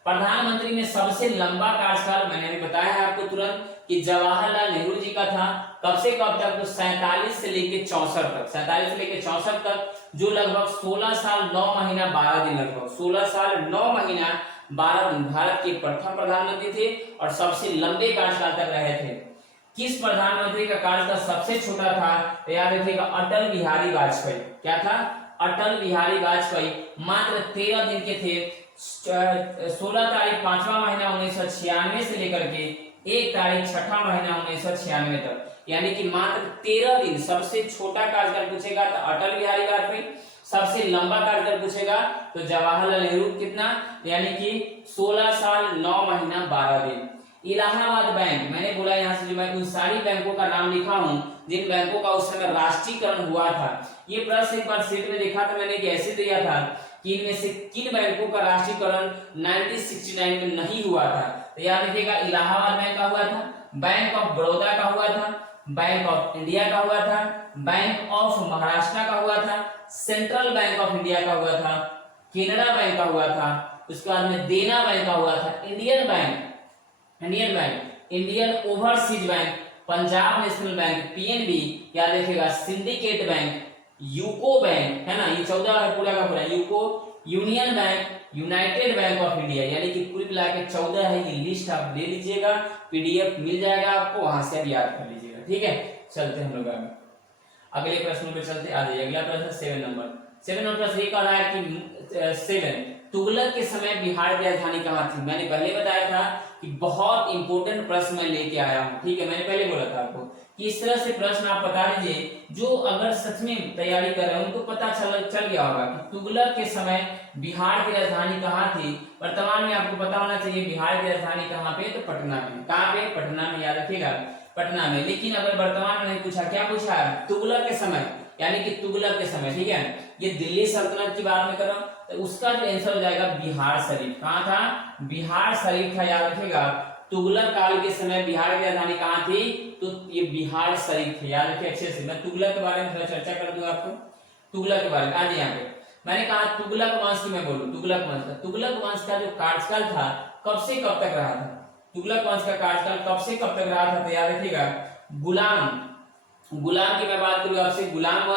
प्रधानमंत्री में सबसे लंबा कार्यकाल मैंने भी बताया है आपको तुरंत कि जवाहरलाल नेहरू जी का था। कब से कब तक? तो 47 से लेकर 64 तक, 47 से लेकर 64 तक, जो लगभग 16 साल 9 महीना 12 दिन, लगभग 16 साल 9 महीना 12 दिन भारत के प्रथम प्रधानमंत्री थे और सबसे लंबे कार्यकाल तक रहे थे। किस प्रधानमंत्री का कार्यकाल सबसे छोटा था? तो याद रखिएगा अटल बिहारी वाजपेयी। क्या था? अटल बिहारी वाजपेयी मात्र 13 दिन के थे। 16 तारीख 5वां महीना 1996 से लेकर के 1 तारीख 6वां महीना 1996 तक, यानी कि मात्र 13 दिन। सबसे छोटा कार्यकाल पूछेगा तो अटल बिहारी वाजपेयी, सबसे लंबा कार्यकाल पूछेगा तो जवाहरलाल नेहरू कितना, यानी कि 16 साल 9 महीना 12 दिन। इलाहाबाद बैंक, मैंने बोला यहाँ से जो मैं उन सारी बैंकों का नाम लिखा हूँ जिन बैंकों का उस समय राष्ट्रीयकरण हुआ था। ये प्रश्न एक बार सेट में देखा था मैंने कि ऐसे दिया था कि इनमें से किन बैंकों का राष्ट्रीयकरण 1969 में नहीं हुआ था। तो याद रखिएगा, इलाहाबाद बैंक का हुआ था, बैंक ऑफ बड़ौदा का हुआ था, बैंक ऑफ इंडिया का हुआ था, बैंक ऑफ महाराष्ट्र का हुआ था, सेंट्रल बैंक ऑफ इंडिया का हुआ था, केनरा बैंक का हुआ था, उसके बाद में देना बैंक का हुआ था, Indian bank, Indian overseas bank, Punjab national bank PNB, याद रखिएगा सिंडिकेट बैंक, यूको बैंक है ना, ये 14 है पूरा का पूरा, UCO, union bank, United bank of India, यानी कि कुल मिला के 14 है। ये लिस्ट आप ले लीजिएगा, पीडीएफ मिल जाएगा आपको, वहां से आप याद कर लीजिएगा। ठीक है, चलते हैं हम लोग आगे अगले प्रश्न पे चलते। आ जाइए अगला प्रश्न 7 नंबर। 7 नंबर प्रश्न ये कह रहा है कि 7 तुगलक के समय बिहार की राजधानी कहाँ थी। मैंने पहले बताया था कि बहुत इंपॉर्टेंट प्रश्न मैं लेके आया हूँ। ठीक है, मैंने पहले बोला था आपको कि इस तरह से प्रश्न आप बता दीजिए जो अगर सच में तैयारी कर रहे हैं उनको पता चल गया होगा कि तुगलक के समय बिहार की राजधानी कहाँ थी। वर्तमान में आपको पता होना चाहिए बिहार की राजधानी कहाँ पे, तो पटना में। कहाँ पे? पटना में, याद रखिएगा पटना में। लेकिन अगर वर्तमान में नहीं पूछा, क्या पूछा है? तुगलक के समय, यानी कि तुगलक के समय। ठीक है, ये दिल्ली सल्तनत की बात में कर रहा हूं, तो उसका जो आंसर हो जाएगा बिहार शरीफ। कहाँ था? बिहार शरीफ था, याद रखिएगा। तुगलक काल के समय बिहार की राजधानी कहाँ थी? तो ये बिहार शरीफ थे, याद रखिए अच्छे से। मैं तुगलक के बारे में थोड़ा चर्चा कर दूंगा आपको, तुगलक के बारे में। आज यहाँ पे मैंने कहा तुगलक वंश की मैं बोलूं, तुगलक वंश का, तुगलक वंश का जो कार्यकाल था कब से कब तक रहा था? तुगलक वंश का कार्यकाल कब से कब तक रहा था? तो याद रखिएगा गुलाम की मैं बात करूँ आपसे, गुलाम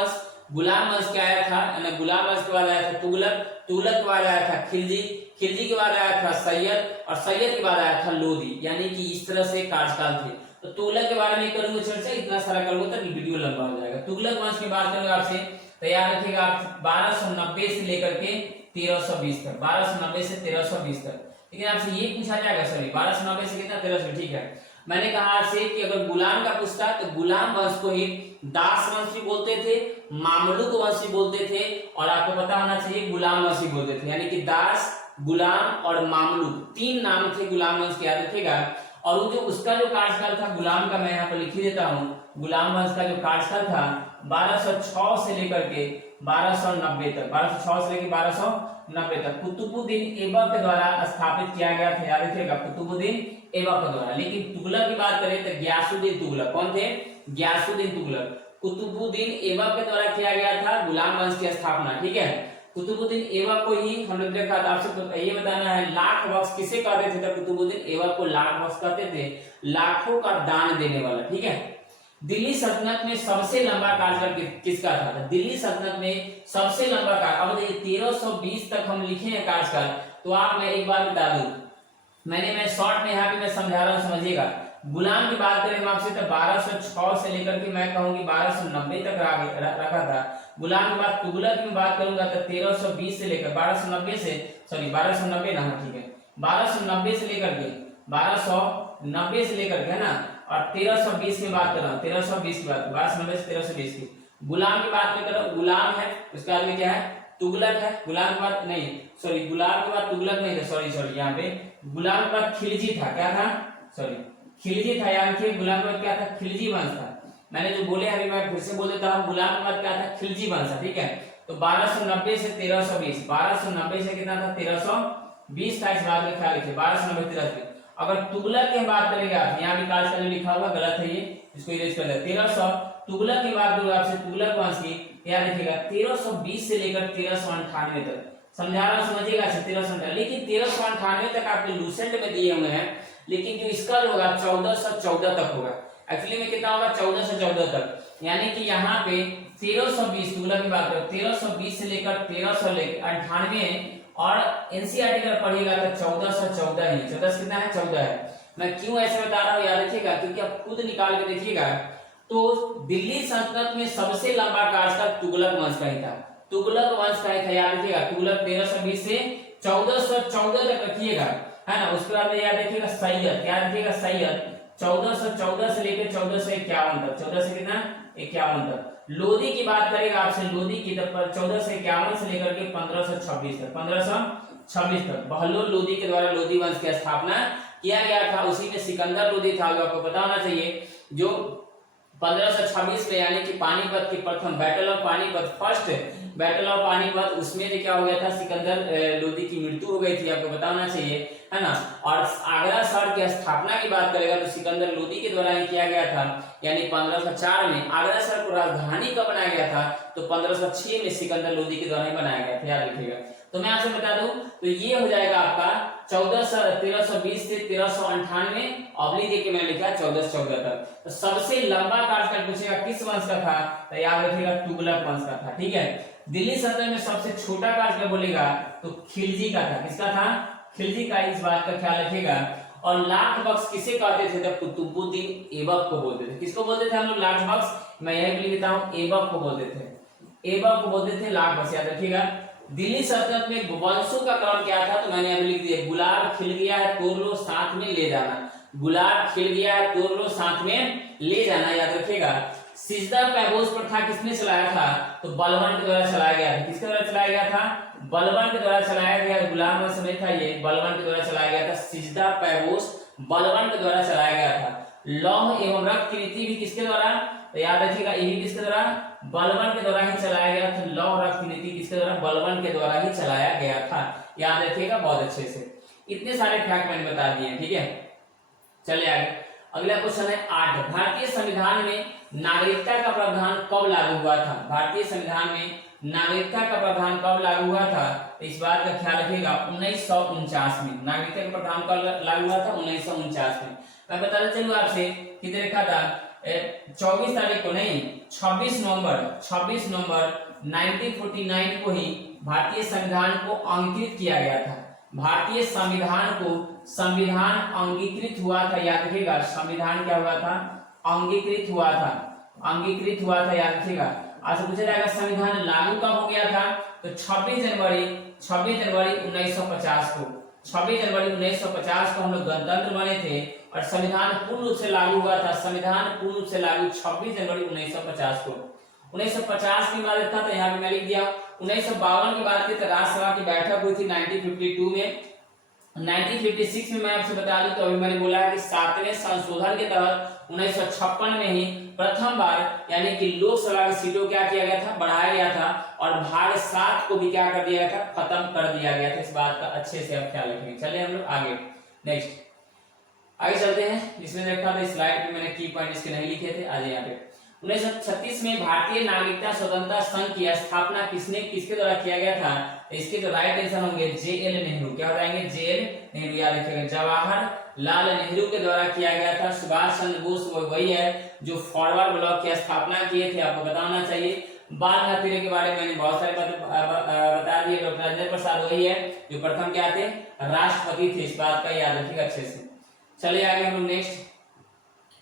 वंश क्या आया था? गुलाम वंश के बाद आया था तुगलक के बाद आया था खिलजी के बाद आया था सैयद, और सैयद के बाद आया था लोदी। यानी कि इस तरह से कार्यकाल थे। तो तुगलक के बारे में करूंगा चर्चा, इतना सारा करूंगा तो वीडियो लंबा हो जाएगा। तुगलक वंश की बात करूंगा आपसे, तो याद रखिएगा आप 1290 से लेकर के 1320 तक, 1290 से 1320 तक। लेकिन आपसे ये पूछा जाएगा, सॉरी 1290 से कितना? 1300। ठीक है, मैंने कहा आपसे कि अगर गुलाम का पूछता तो गुलाम वंश को ही दास वंश भी बोलते थे, मामलुक वंश भी बोलते थे, और आपको पता होना चाहिए गुलाम वंश भी बोलते थे। यानी कि दास, गुलाम और मामलुक, 3 नाम थे गुलाम वंश के, याद रखिएगा। और वो जो उसका जो कार्यकाल था गुलाम का, मैं यहाँ पर लिख ही देता हूँ। गुलाम वंश का जो कार्यकाल था 1206 से लेकर के 1290 तक, 1206 से लेकर 1290 तक कुतुबुद्दीन ऐबक के द्वारा स्थापित किया गया था, याद रखिएगा, कुतुबुद्दीन ऐबक के द्वारा। लेकिन तुगलक की बात करें तो गयासुद्दीन तुगलक, कौन थे? गयासुद्दीन तुगलक। कुतुबुद्दीन ऐबक के द्वारा किया गया था गुलाम वंश की स्थापना। ठीक है, कुतुबुद्दीन ऐबक को ही हम लोग देखा था। आपसे तो ये बताना है लाख बख्श किसे कहते थे? तो कुतुबुद्दीन ऐबक को लाख बख्श कहते थे, लाखों का दान देने वाला। ठीक है, दिल्ली सल्तनत में सबसे लंबा कार्यकाल किसका था? दिल्ली सल्तनत में सबसे लंबा कार्यकाल, अब 1320 तक हम लिखे हैं कार्यकाल। तो आप मैं एक बार बता दूं, मैं शॉर्ट में यहाँ पे मैं समझा रहा हूँ, समझिएगा। गुलाम की बात करें हम आपसे तो 1206 से लेकर के मैं कहूंगी 1290 तक रखा था। गुलाम के बाद तुगलक की बात करूंगा तो 1320 से लेकर 1290 से, सॉरी 1290 ना, ठीक है, 1290 से लेकर के 1290 से लेकर के, है ना, और 1320 की बात कर रहा हूँ, 1320 की बात, 1290 से 1320 की। गुलाम की बात कर रहा हूँ, गुलाम है, उसके बाद में क्या है? तुगलक है। गुलाम के बाद नहीं, सॉरी गुलाम के बाद तुगलक नहीं था, सॉरी यहाँ पे गुलाम के बाद खिलजी था। क्या था? सॉरी खिलजी था, यानी कि गुलाम के बाद क्या था? खिलजी वंश था। मैंने जो बोले अभी मैं फिर से बोल देता हूँ, गुलाम के बाद क्या था? खिलजी वंश था। ठीक है, तो 1290 से 1320, 1290 से कितना था? 1320 था। इस बात का ख्याल रखिए, 1290 1320। अगर तुगलक की बात करेंगे आप, यहाँ भी कार्यकाल लिखा हुआ गलत है, ये इसको इरेज कर दे। 1300 तुगलक की बात करूँ आपसे, तुगलक वंश की, याद रखिएगा 1320 से लेकर 1398 तक समझा रहा हूँ, समझिएगा। 1398, लेकिन 1398 तक आपके लूसेंट में दिए हुए हैं, लेकिन जो इसका जो होगा 1414 तक होगा। एक्चुअली में कितना होगा? 1414 तक। यानी कि यहाँ पे 1320 तुगलक की बात करो, 1320 से लेकर 1398, और एनसीईआरटी का पढ़िएगा तो 1414 ही, 14 कितना है? 14 है। मैं क्यों ऐसे बता रहा हूँ, याद रखिएगा, क्योंकि आप खुद निकाल के देखिएगा तो दिल्ली सल्तनत में सबसे लंबा कार्यकाल तुगलक वंश का ही था, तुगलक वंश का ही था, याद रखिएगा। तुगलक 1320 से 1414 तक रखिएगा, है ना। उसके बाद याद रखिएगा सैयद, याद रखिएगा सैयद 1414 से लेकर 1451 तक, 14 से कितना? 51 तक। लोधी की बात करेगा आपसे, लोधी की तो 1451 से लेकर के 1526 तक, 1526 तक बहलोल लोधी के द्वारा लोधी वंश की स्थापना किया गया था। उसी में सिकंदर लोधी था, जो आपको पता होना चाहिए, जो 1526 में यानी कि पानीपत की प्रथम battle of Panipat, first battle of Panipat, उसमें जो क्या हो गया था, सिकंदर लोधी की मृत्यु हो गई थी, आपको पता होना चाहिए, है ना। और आगरा शहर की स्थापना की बात करेगा तो सिकंदर लोधी के द्वारा ही किया गया था, यानी 1504 में। आगरा शहर को राजधानी कब बनाया गया था, तो 1506 में सिकंदर लोधी के द्वारा ही बनाया गया था, याद रखिएगा। तो मैं आपसे बता दूं तो ये हो जाएगा आपका 1320 से 1398 के मैंने लिखा 1414 तक। तो सबसे लंबा कार्यकाल पूछेगा किस वंश का था, तो याद रखिएगा तुगलक वंश का था, ठीक है। दिल्ली सल्तनत में सबसे छोटा कार्यकाल बोलेगा तो खिलजी का था, किसका था, खिलजी का, इस बात का ख्याल रखिएगा। और लाख बख्श किसे कहते थे, तब कुतुबुद्दीन ऐबक को बोलते थे। किसको बोलते थे हम लोग, लाख बख्श, मैं यही भी लिखता हूं, ऐबक को बोलते थे, ऐबक को बोलते थे, लाख बख्श, याद रखिएगा। दिल्ली सल्तनत में वंशों का क्रम क्या था, तो मैंने अभी लिख दिया, गुलाब खिल गया है तोड़ लो साथ में ले जाना, गुलाब खिल गया है तोड़ लो साथ में ले जाना, याद रखिएगा। सिजदा पैबोस प्रथा किसने चलाया था, तो बलबन के द्वारा चलाया गया था। किसके द्वारा चलाया गया था, बलबन के द्वारा चलाया गया, गुलाम वंश में था ये, बलबन के द्वारा चलाया गया था। सिजदा पैबोस बलबन के द्वारा चलाया गया था। लौह एवं रक्त की नीति भी किसके द्वारा, तो याद रखिएगा, ये भी किसके द्वारा, बलबन के द्वारा ही चलाया गया था। लौह रक्त की नीति किसके द्वारा, बलबन के द्वारा ही चलाया गया था, याद रखिएगा बहुत अच्छे से। इतने सारे फैक्ट मैंने बता दिए, ठीक है। चलिए आगे, अगला क्वेश्चन है 8, भारतीय संविधान में नागरिकता का प्रावधान कब लागू हुआ था। भारतीय संविधान में नागरिकता का प्रावधान कब लागू हुआ था, तो इस बात का ख्याल रखिएगा 1949 में। नागरिकता का प्रावधान कब लागू हुआ था, 1949 में। मैं बताता चलूं आपसे, कितने लिखा था, 24 तारीख को नहीं, 26 नवंबर 1949 को ही भारतीय संविधान को अंकित किया गया था। भारतीय संविधान को, संविधान अंगीकृत हुआ था, याद रखिएगा, संविधान क्या हुआ था, अंगीकृत हुआ था, अंगीकृत हुआ था, याद रखिएगा। आज पूछा जाएगा संविधान लागू कब हो गया था, तो 26 जनवरी 1950 को, 26 जनवरी 1950 को हम लोग गणतंत्र बने थे और संविधान पूर्ण रूप से लागू हुआ था। संविधान पूर्ण रूप से लागू 26 जनवरी 1950 को। 1950 की बात था, तो यहाँ पे मैं लिख दिया। 1952 की बात की तो राज्यसभा की बैठक हुई थी 1952 में। 1956 में मैं आपसे बता दूं तो अभी मैंने बोला है कि 7वें संशोधन के तहत 1956 में ही प्रथम बार यानी कि लोकसभा की सीटों क्या किया गया था, बढ़ाया गया था और भाग 7 को भी क्या कर दिया गया था, खत्म कर दिया गया था। इस बात का अच्छे से आप ख्याल रखेंगे। चलिए हम लोग आगे, नेक्स्ट आगे चलते हैं। इसमें देखा था स्लाइड पे मैंने की पॉइंट इसके नहीं लिखे थे, आज यहाँ पे 1936 में भारतीय नागरिकता स्वतंत्रता संघ की स्थापना किसके द्वारा किया गया था, इसके जो राइट आंसर होंगे जे.एल. नेहरू। क्या हो जाएंगे, जे.एल. नेहरू, याद रखिएगा। जवाहरलाल नेहरू के द्वारा किया गया था। सुभाष चंद्र बोस वही है जो फॉरवर्ड ब्लॉक की स्थापना किए थे, आपको बताना चाहिए। बाल गंगाधर के बारे में मैंने बहुत सारे बता दिए। डॉक्टर राजेंद्र प्रसाद वही है जो प्रथम क्या थे, राष्ट्रपति थे। इस बात का याद रखिएगा अच्छे से। चलिए आगे हम लोग नेक्स्ट,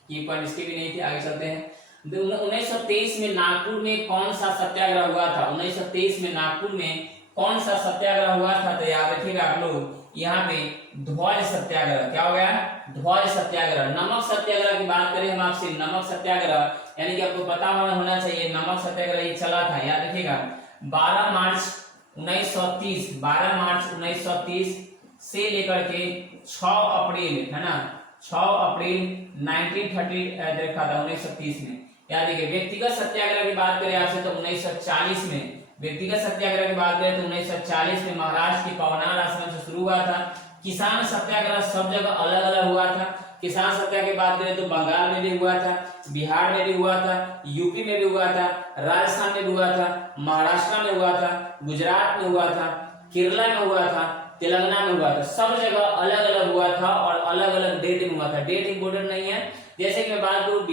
की पॉइंट इसके भी नहीं थे, आगे चलते हैं। 1923 में नागपुर में कौन सा सत्याग्रह हुआ था, 1923 में नागपुर में कौन सा सत्याग्रह हुआ था, तो याद रखिएगा आप लोग यहाँ पे ध्वज सत्याग्रह। क्या हो गया, ध्वज सत्याग्रह। नमक सत्याग्रह की बात करें हम आपसे, नमक सत्याग्रह यानी कि आपको पता होना चाहिए नमक सत्याग्रह ये चला था, याद रखिएगा। 12 मार्च 1930, 12 मार्च 1930 से लेकर के 6 अप्रैल, है ना, 6 अप्रैल 1930 देखा था 1930 में, याद रखिए। व्यक्तिगत सत्याग्रह की बात करें आपसे तो 1940 में, व्यक्तिगत सत्याग्रह की बात करें तो 1940 में महाराष्ट्र के पवनार आश्रम से शुरू हुआ था। किसान सत्याग्रह सब जगह अलग अलग हुआ था। किसान सत्याग्रह की बात करें तो बंगाल में भी हुआ था, बिहार में भी हुआ था, यूपी में भी हुआ था, राजस्थान में भी हुआ था, महाराष्ट्र में हुआ था, गुजरात में हुआ था, केरला में हुआ था, तेलंगाना में हुआ था। सब जगह अलग अलग हुआ था और अलग अलग डेट में हुआ था। डेट इंपोर्टेंट नहीं है। जैसे कि मैं बात करूं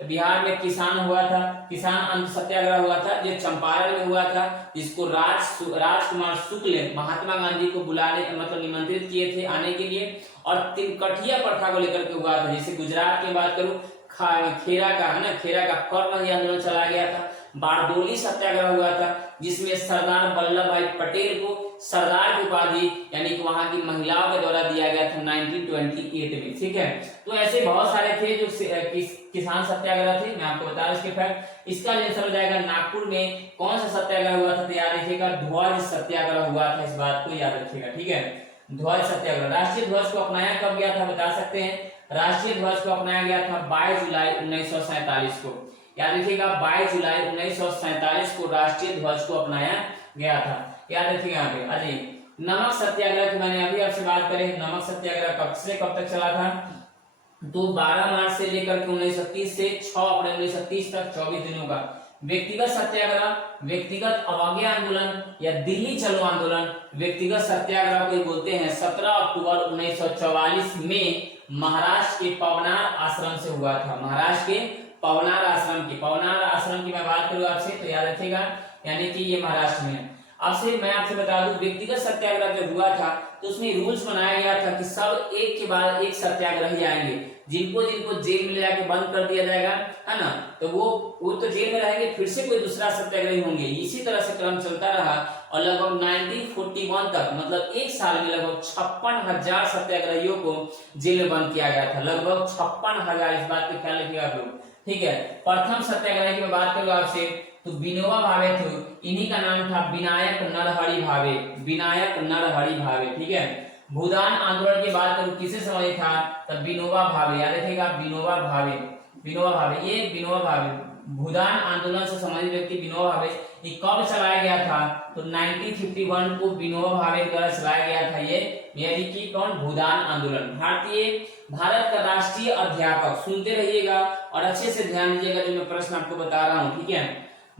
बिहार में किसान हुआ था, किसान सत्याग्रह हुआ था जो चंपारण में हुआ था, जिसको राजकुमार शुक्ल महात्मा गांधी को बुलाने मतलब निमंत्रित किए थे आने के लिए, और तिनकठिया प्रथा को लेकर के हुआ था। जैसे गुजरात की बात करूं खेरा का, है ना, खेरा का कर्ण आंदोलन चलाया गया था। बारडोली सत्याग्रह हुआ था, जिसमें सरदार वल्लभ भाई पटेल को सरदार की उपाधि यानी कि वहां की महिलाओं के द्वारा दिया गया था 1928 में। ठीक है, तो ऐसे बहुत सारे थे जो किसान सत्याग्रह थे, मैं आपको बता रहा हूं इसके फैक्ट। इसका आंसर हो जाएगा नागपुर में कौन सा सत्याग्रह हुआ था, तो याद रखिएगा ध्वज सत्याग्रह हुआ था, इस बात को याद रखिएगा। ठीक है, ध्वज सत्याग्रह। राष्ट्रीय ध्वज को अपनाया कब गया था, बता सकते हैं? राष्ट्रीय ध्वज को अपनाया गया था 22 जुलाई 1947 को। याद रखिएगा 22 जुलाई 1947 को राष्ट्रीय ध्वज को अपनाया गया था, याद रखिएगा। यहाँ पे अजय नमक सत्याग्रह की मैंने अभी आपसे बात करें, नमक सत्याग्रह कब से कब तक चला था, तो 12 मार्च से लेकर के 1930 से 6 अप्रैल 1930 तक 24 दिनों का। व्यक्तिगत सत्याग्रह, व्यक्तिगत अवज्ञा आंदोलन या दिल्ली चलो आंदोलन, व्यक्तिगत सत्याग्रह को बोलते हैं। 17 अक्टूबर 1944 में महाराष्ट्र के पवनार आश्रम से हुआ था, महाराष्ट्र के पवनार आश्रम की मैं बात करूं आपसे तो याद रखिएगा, यानी कि ये महाराष्ट्र में है। आपसे मैं आपसे बता दूं व्यक्तिगत सत्याग्रह जब हुआ था तो उसमें रूल्स बनाया गया था कि सब एक के बाद एक सत्याग्रही आएंगे, जिनको जिनको जेल में ले जाके बंद कर दिया जाएगा, है ना, तो वो तो जेल में रहेंगे, फिर से कोई दूसरा सत्याग्रही होंगे। इसी तरह से क्रम चलता रहा और लगभग 1941 तक मतलब एक साल में लगभग 56,000 सत्याग्रहियों को जेल में बंद किया गया था, लगभग 56,000। इस बात का ख्याल रखिएगा आप लोग। ठीक है, प्रथम सत्याग्रही की मैं बात करूँ आपसे तो विनोबा भावे थे, इन्हीं का नाम था विनायक नरहरि भावे, विनायक नरहरि भावे। ठीक है, भूदान आंदोलन की बात करूं किसे संबंधित था, तब विनोबा भावे, याद रखिएगा विनोबा भावे, ये विनोबा भावे भूदान आंदोलन से संबंधित व्यक्ति विनोबा भावे। ये कब चलाया गया था, तो 1951 को विनोबा भावे द्वारा चलाया गया था ये, यानी कि कौन, भूदान आंदोलन। भारत का राष्ट्रीय अध्यापक, सुनते रहिएगा और अच्छे से ध्यान दीजिएगा जो मैं प्रश्न आपको बता रहा हूँ। ठीक है,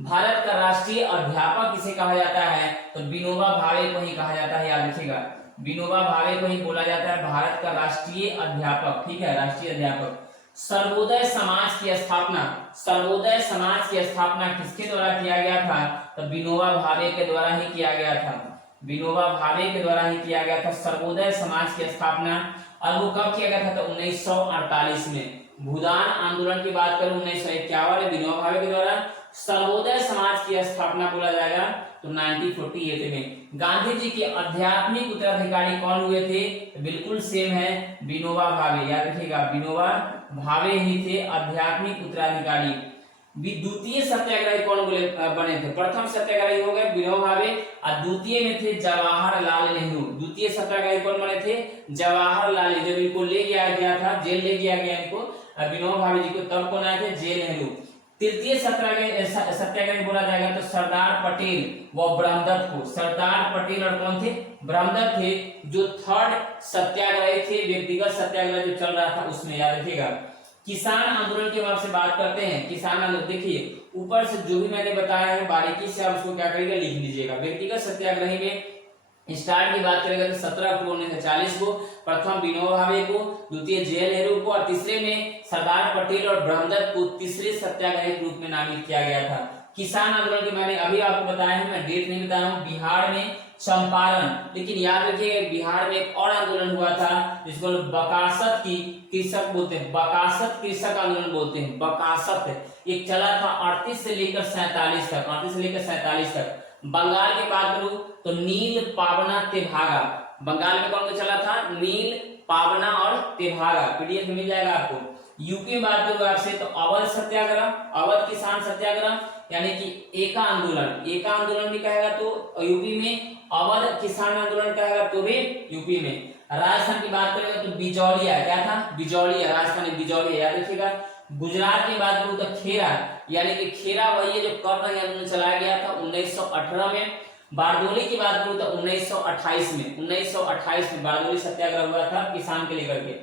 भारत का राष्ट्रीय अध्यापक किसे कहा जाता है, तो विनोबा भावे को ही कहा जाता है, याद रखिएगा विनोबा भावे को ही बोला जाता है भारत का राष्ट्रीय अध्यापक। ठीक है, राष्ट्रीय अध्यापक। सर्वोदय समाज की स्थापना, सर्वोदय समाज की स्थापना किसके द्वारा किया गया था, तो विनोबा भावे के द्वारा ही किया गया था, विनोबा भावे के द्वारा ही किया गया था सर्वोदय समाज की स्थापना। और वो कब किया गया था, तो 1948 में। भूदान आंदोलन की बात करूं 1951 में विनोबा भावे के द्वारा, सर्वोदय समाज की स्थापना बोला जाएगा तो 1948 में। गांधी जी के आध्यात्मिक उत्तराधिकारी कौन हुए थे, बिल्कुल सेम है विनोबा भावे, याद रखिएगा विनोबा भावे ही थे आध्यात्मिक उत्तराधिकारी। द्वितीय सत्याग्रही कौन बने थे, प्रथम सत्याग्रही हो गए विनोबा भावे और द्वितीय में थे जवाहरलाल नेहरू। द्वितीय सत्याग्रही कौन बने थे, जवाहरलाल नेहरू। जब इनको ले गया था, जेल ले गया गया इनको विनोबा भावे जी को, तब कौन आए थे, जे नेहरू। तृतीय सत्याग्रही बोला जाएगा तो सरदार पटेल व ब्रह्मदत्त को, सरदार पटेल और कौन थे, ब्रह्मदत्त थे, जो थर्ड सत्याग्रही थे, व्यक्तिगत सत्याग्रह जो चल रहा था उसमें, याद रखिएगा। किसान आंदोलन की आपसे बात करते हैं, किसान आंदोलन देखिए ऊपर से जो भी मैंने बताया है बारीकी से आप उसको क्या करिएगा, लिख लीजिएगा। व्यक्तिगत सत्याग्रही में स्टार्ट की बात करेगा तो 17 अक्टूबर 1940 को प्रथम विनोबा भावे को, द्वितीय जे नेहरू को और तीसरे में सरदार पटेल और ब्रह्मदत्त को तीसरे सत्याग्रही के रूप में नामित किया गया था। किसान आंदोलन की मैंने अभी आपको बताया है, मैं डेट नहीं बताया हूँ। बिहार में चंपारण, लेकिन याद रखिए बिहार में एक और आंदोलन हुआ था जिसको बकासत की कृषक बोलते हैं, बकासत कृषक आंदोलन बोलते हैं, बकासत। एक चला था 38 से लेकर 47 तक, 38 से लेकर 47 तक। बंगाल की बात करूं तो नील पावना तेभागा, बंगाल में कौन चला था, नील पावना और तेभागा, पीडीएफ मिल जाएगा आपको। यूपी में बात करूं आपसे तो अवध सत्याग्रह, अवध किसान सत्याग्रह यानी कि एका आंदोलन, एका आंदोलन भी कहेगा तो यूपी में, अवध किसान आंदोलन कहेगा तो भी यूपी में। राजस्थान की बात करेगा तो बिजौलिया, क्या था, बिजौलिया, राजस्थान में बिजौलिया, याद रखिएगा। गुजरात की बात करूं तो खेरा, यानी कि खेरा वही है जो कर्ण आंदोलन चलाया गया था 1918 में। बारडोली की बात करूं तो 1928 में, 1928 में बारडोली सत्याग्रह हुआ था किसान के लेकर के।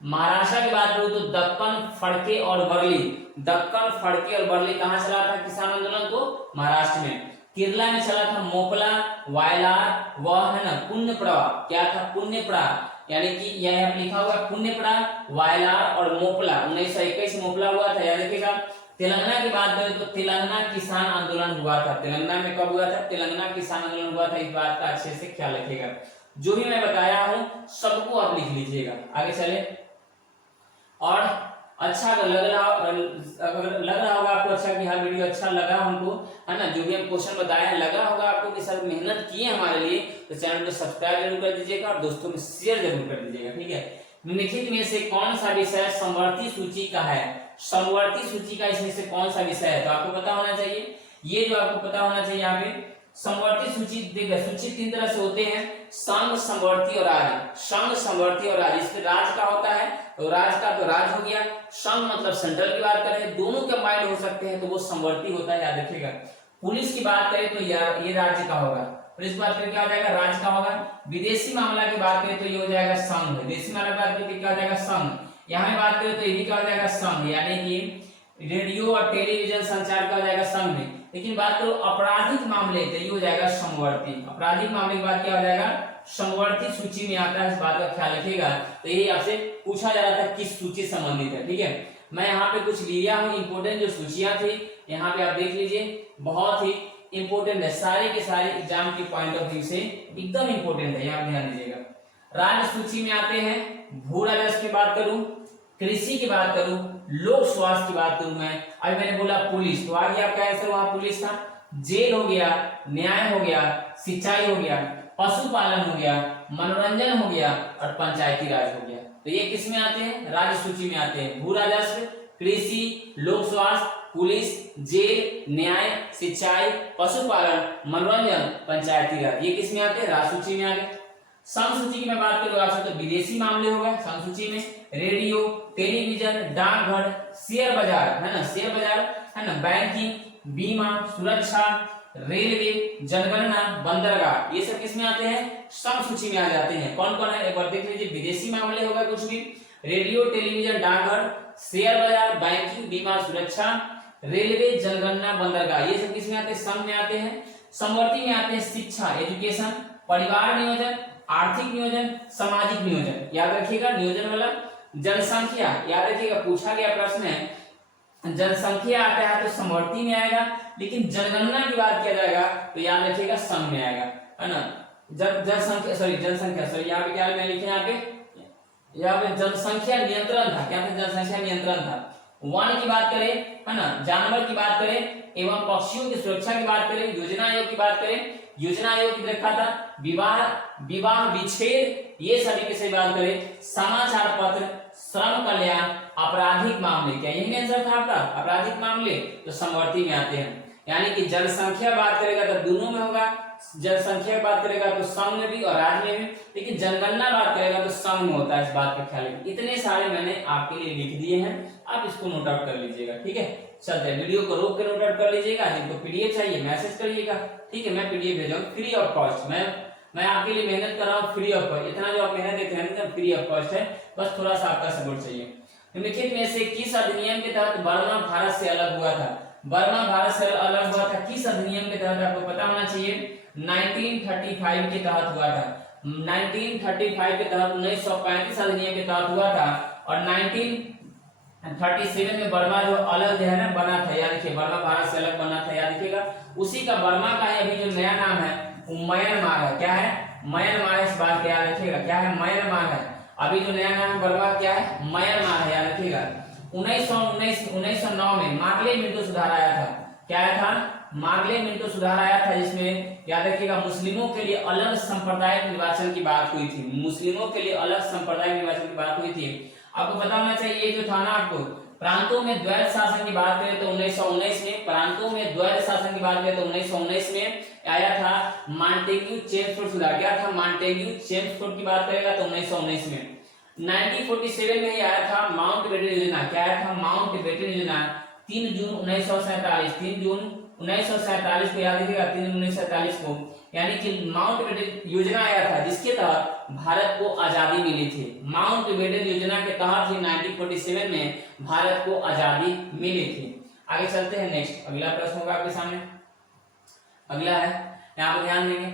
महाराष्ट्र की बात करूं तो दक्कन फड़के और बरली, दक्कन फड़के और बरली कहां चला था किसान आंदोलन, तो महाराष्ट्र में। केरला में चला था मोपला, वायलार, वह है ना पुण्यपड़ा, क्या था पुण्यपड़ा, यानी कि यह लिखा हुआ पुण्यपड़ा, वायलार और मोपला। 1921 में मोपला हुआ था, याद रखिएगा। तेलंगाना की बात करें तो तेलंगाना किसान आंदोलन हुआ था, तेलंगाना में कब हुआ था, तेलंगाना किसान आंदोलन हुआ था, इस बात का अच्छे से ख्याल रखिएगा। जो भी मैं बताया हूं सबको आप लिख लीजिएगा। आगे चले, और अच्छा अगर लग रहा होगा आपको अच्छा कि हाँ वीडियो अच्छा लगा हमको, है ना, जो भी हम क्वेश्चन बताए लगा होगा आपको कि सर मेहनत किए हमारे लिए, तो चैनल को सब्सक्राइब जरूर कर दीजिएगा और दोस्तों में शेयर जरूर कर दीजिएगा। ठीक है, निम्नलिखित में से कौन सा विषय समवर्ती सूची का है? समवर्ती सूची का इसमें से कौन सा विषय है? तो आपको पता होना चाहिए, ये जो आपको पता होना चाहिए यहाँ पे समवर्ती सूची, देखिए सूची तीन तरह से होते हैं, संघ, समवर्ती और राज्य। संघ, समवर्ती और राज्य। इसमें राज्य का होता है तो राज्य का तो राज्य हो गया, संघ मतलब सेंट्रल की बात करें, दोनों कंबाइंड हो सकते हैं तो वो समवर्ती होता है, याद रखिएगा। पुलिस की बात करें तो ये राज्य का होगा, पुलिस की बात करें क्या हो जाएगा? राज्य का होगा। विदेशी मामला की बात करें तो ये हो जाएगा संघ, विदेशी मामला की बात करें तो क्या हो जाएगा? संघ। यहाँ बात करें तो ये भी क्या हो जाएगा? संघ, यानी कि रेडियो और टेलीविजन संचार का हो जाएगा संघ में। लेकिन बात करो आपराधिक मामले तो ये हो जाएगा समवर्ती। आपराधिक मामले की बात क्या हो जाएगा? समवर्ती सूची में आता है, इस बात का ख्याल रखिएगा। तो यही आपसे पूछा जा रहा था किस सूची संबंधित है। ठीक है, मैं यहाँ पे कुछ लिया हूँ इंपोर्टेंट जो सूचियां थी, यहाँ पे आप देख लीजिए, बहुत ही इंपोर्टेंट है, सारे के सारे एग्जाम के पॉइंट ऑफ व्यू से एकदम इंपोर्टेंट है, यहाँ ध्यान दीजिएगा। राज्य सूची में आते हैं भू राजस्व की बात करूं, कृषि की बात करूं, लोक स्वास्थ्य की बात करूं, मैं अभी मैंने बोला पुलिस, तो आगे आपका आंसर वहां पुलिस था। जेल हो गया, न्याय हो गया, सिंचाई हो गया, पशुपालन हो गया, मनोरंजन हो गया और पंचायती राज हो गया। तो ये किस में आते हैं? राज्य सूची में आते हैं। भू राजस्व, कृषि, लोक स्वास्थ्य, पुलिस, जेल, न्याय, सिंचाई, पशुपालन, मनोरंजन, पंचायती राज, ये किस में आते हैं? राज्य सूची में आ गए। संघ सूची की मैं बात करूं आपसे तो विदेशी मामले होगा संघ सूची में, रेडियो, टेलीविजन, डाकघर, शेयर बाजार, है ना, शेयर बाजार, है ना, बैंकिंग, बीमा, सुरक्षा, रेलवे, जनगणना, बंदरगाह, ये सब किसमें आते हैं? संघ सूची में आ जाते हैं। कौन कौन है एक बार देख लीजिए, विदेशी मामले होगा कुछ भी, रेडियो, टेलीविजन, डाकघर, शेयर बाजार, बैंकिंग, बीमा, सुरक्षा, रेलवे, जनगणना, बंदरगाह, ये सब किसमें आते हैं? संघ में आते हैं। समवर्ती में आते हैं शिक्षा, एजुकेशन, परिवार नियोजन, आर्थिक नियोजन, सामाजिक नियोजन, याद रखिएगा नियोजन वाला। जनसंख्या, याद रखिएगा पूछा गया प्रश्न है, जनसंख्या आता है तो समवर्ती में आएगा, लेकिन जनगणना की बात किया जाएगा तो याद रखिएगा संघ में आएगा, है ना। जनसंख्या यहाँ पे क्या मैं लिखे, यहाँ पे जनसंख्या नियंत्रण था, क्या था? जनसंख्या नियंत्रण था। वन की बात करें, है ना, जानवर की बात करें एवं पक्षियों की सुरक्षा की बात करें, योजना आयोग की बात करें, योजना आयोग की रखा था, विवाह विच्छेद, ये सभी की सही बात करें, समाचार पत्र, श्रम कल्याण, आपराधिक मामले, क्या यही आंसर था आपका? आपराधिक मामले तो समवर्ती में आते हैं। यानी कि जनसंख्या बात करेगा तो दोनों में होगा, जनसंख्या बात करेगा तो संघ में भी और राज्य में भी, लेकिन जनगणना बात करेगा तो संघ में होता है, इस बात का ख्याल रखिए। इतने सारे मैंने आपके लिए लिख दिए हैं, आप इसको नोट आउट कर लीजिएगा। ठीक है, चलते हैं, वीडियो को रोक कर नोट आउट कर लीजिएगा। जिनको पीडीएफ चाहिए मैसेज करिएगा, ठीक है, मैं पीडीएफ भेजूंगा फ्री ऑफ कॉस्ट। मैं आपके लिए मेहनत कर रहा हूँ फ्री ऑफ कॉस्ट, इतना जो आप मेहनत देख रहे हैं फ्री ऑफ कॉस्ट है, बस थोड़ा सा आपका सपोर्ट चाहिए। निम्नलिखित में से किस अधिनियम के तहत बर्मा भारत से अलग हुआ था? बर्मा भारत से अलग हुआ था किस अधिनियम के तहत? आपको पता होना चाहिए 1935 के तहत हुआ था। 1935 के तहत 1935 अधिनियम के तहत हुआ था और 1937 में बर्मा जो अलग जो है ना बना था, याद रखिए बर्मा भारत से अलग बना था, याद रखिएगा। उसी का बर्मा का है अभी जो नया नाम है वो म्यांमार है। क्या है? म्यांमार, इस बात को याद रखिएगा, क्या है? म्यांमार है। अभी जो नया नाम है बर्मा क्या है? म्यांमार है, याद रखिएगा। 1909 में मार्ले मिंटो सुधार आया था। क्या आया था? मार्ले मिंटो सुधार आया था, जिसमें याद रखिएगा मुस्लिमों के लिए अलग सांप्रदायिक निर्वाचन की बात हुई थी। मुस्लिमों के लिए अलग सांप्रदायिक निर्वाचन की बात हुई थी। आपको पता होना चाहिए ये जो था ना, आपको प्रांतों में द्वैध शासन की बात करें तो 1919 में, प्रांतों में द्वैध शासन की बात करें तो 1919 में आया था मॉन्टेग्यू चेम्सफोर्ड सुधार। क्या था? मॉन्टेग्यू चेम्सफोर्ड की बात करेगा तो 1919 में। 1947 में ही आया था माउंटबेटन योजना। क्या आया था? माउंटबेटन योजना। 3 जून 1947, 3 जून 1947 को याद रखिएगा, 3 जून 1947 को, यानी कि माउंटबेटन योजना आया था जिसके तहत भारत को आजादी मिली थी। माउंटबेटन योजना के तहत ही 1947 में भारत को आजादी मिली थी। आगे चलते हैं, नेक्स्ट अगला प्रश्न होगा आपके सामने। अगला है, यहाँ पर ध्यान देंगे,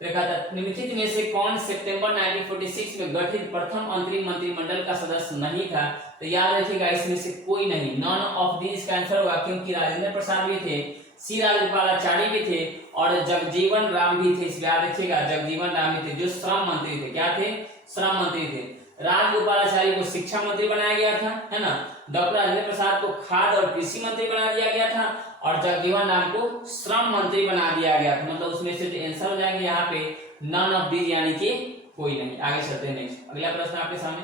देखा था निम्नलिखित में से कौन सितंबर 1946 में गठित प्रथम अंतरिम मंत्रिमंडल का सदस्य नहीं था? तो याद रखिएगा इसमें से कोई नहीं, नॉन ऑफ दिस का आंसर होगा, क्योंकि राजेंद्र प्रसाद भी थे, सी राजगोपालाचारी भी थे और जगजीवन राम भी थे। याद रखिएगा जगजीवन राम भी थे जो श्रम मंत्री थे। क्या थे? श्रम मंत्री थे। राजगोपालाचारी को शिक्षा मंत्री बनाया गया था, है ना, डॉक्टर राजेंद्र प्रसाद को खाद्य और कृषि मंत्री बना दिया गया था और जगजीवन राम को श्रम मंत्री बना दिया गया था। मतलब उसमें से जो आंसर हो जाएंगे यहाँ पे नन ऑफ दीज, यानी कि कोई नहीं। आगे चलते हैं नेक्स्ट, अगला प्रश्न आपके सामने।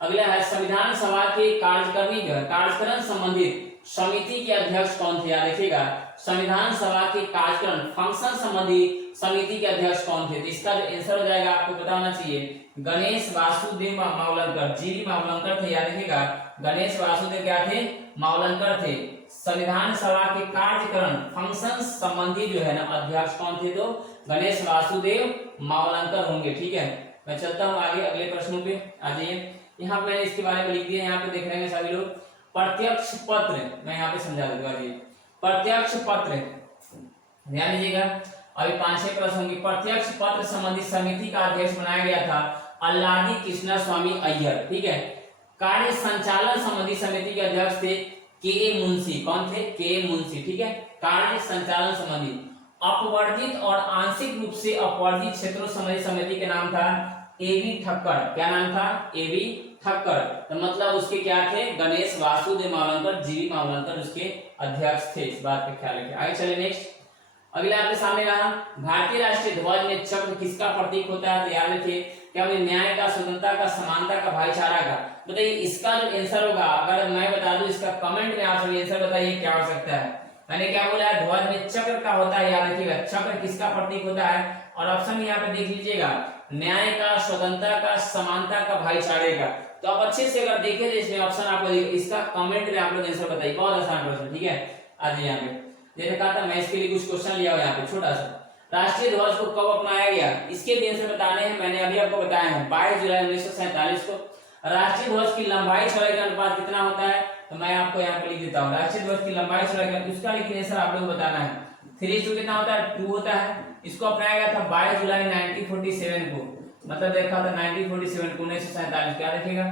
अगला है संविधान सभा के कार्यकरण संबंधित समिति के अध्यक्ष कौन थे? याद रखिएगा, संविधान सभा के कार्यक्रम फंक्शन संबंधी समिति के अध्यक्ष कौन थे? तो इसका जो आंसर हो जाएगा आपको पता होना चाहिए, गणेश वासुदेव मावलंकर, जीवी मावलंकर थे। याद रखिएगा, गणेश वासुदेव क्या थे? मावलंकर थे। संविधान सभा के कार्यकरण फंक्शन संबंधी जो है ना अध्यक्ष कौन थे? तो गणेश वासुदेव मावलंकर होंगे। ठीक है, मैं चलता हूँ आगे अगले प्रश्नों पे। आ जाइए, यहाँ पे मैंने इसके बारे में लिख दिया, यहाँ पे देख रहे हैं सभी लोग। प्रत्यक्ष पत्र, मैं यहाँ पे समझा दूंगा जी। प्रत्यक्ष पत्र, ध्यान दीजिएगा, अभी 5-6 प्रश्न होंगे। प्रत्यक्ष पत्र संबंधी समिति का अध्यक्ष बनाया गया था अल्लादी कृष्णा स्वामी अय्यर। ठीक है, कार्य संचालन संबंधी समिति के अध्यक्ष थे के मुंशी। कौन थे? के मुंशी। ठीक है, कार्य संचालन संबंधी। अपवर्धित और आंशिक रूप से अपवर्धित क्षेत्रों संबंधी समिति का नाम था एबी ठक्कर। क्या नाम था? एबी ठक्कर। तो मतलब उसके क्या थे? गणेश वासुदेव मावलंकर, जीवी मावलंकर उसके अध्यक्ष थे। इस बात का ख्याल रखिए। आगे चले नेक्स्ट, अगला आपके सामने रहा, भारतीय राष्ट्रीय ध्वज में चक्र किसका प्रतीक होता है? तो याद रखिए, क्या बोले? न्याय का, स्वतंत्रता का, समानता का, भाईचारा का। बताइए इसका जो आंसर होगा, अगर मैं बता दूं इसका कमेंट में आप सभी आंसर बताइए क्या हो सकता है। मैंने क्या बोला? ध्वज में चक्र का होता है। याद रखिएगा, चक्र किसका प्रतीक होता है? और ऑप्शन यहाँ पे देख लीजिएगा, न्याय का, स्वतंत्रता का, समानता का, भाईचारे का। तो आप अच्छे से अगर देखें तो इसमें ऑप्शन आपको इसका कमेंट में आप लोग आंसर बताइए। बहुत आसान प्रश्न। ठीक है, आज यहाँ पे जैसे कहा था मैं इसके लिए कुछ क्वेश्चन लिया हुआ यहाँ पे छोटा सा। राष्ट्रीय ध्वज को कब अपनाया गया? इसके भी आंसर बताने हैं, मैंने अभी आपको बताया है 22 जुलाई 1947 को। राष्ट्रीय ध्वज की लंबाई चौड़ाई का अनुपात कितना होता है? तो मैं आपको यहाँ पे लिख देता हूँ, राष्ट्रीय ध्वज की लंबाई चौड़ाई का, इसका लेकिन आंसर आप लोग बताना है। 3:2 कितना होता है? 2 होता है। इसको अपनाया गया था 22 जुलाई 1947 को, मतलब देखा था 1947 को, 1947। क्या देखिएगा,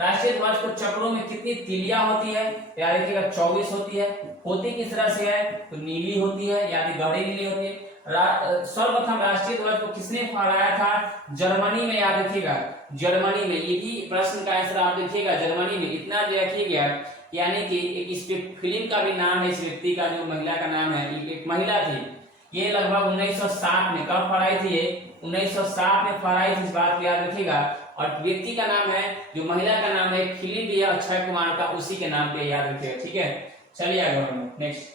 राष्ट्रीय ध्वज को चक्रों में कितनी तिलियां होती है? याद रखिएगा 24 होती है। होती किस तरह से है? तो नीली होती है, यानी गाढ़ी नीली होती है। सर्वप्रथम राष्ट्रीय ध्वज को किसने फहराया था? जर्मनी में। याद रखिएगा, जर्मनी में। ये भी प्रश्न का आंसर आप देखिएगा, जर्मनी में। इतना रखिएगा, यानी कि इस फिल्म का भी नाम है, इस व्यक्ति का जो महिला का नाम है, एक महिला थी। ये लगभग 1960 में कब फहराई थी? 1960 में फहराई थी, इस बात को याद रखिएगा। और व्यक्ति का नाम है, जो महिला का नाम है, फिल्म भी अक्षय कुमार का, उसी के नाम पे याद रखिएगा। ठीक है, चलिए आगे नेक्स्ट,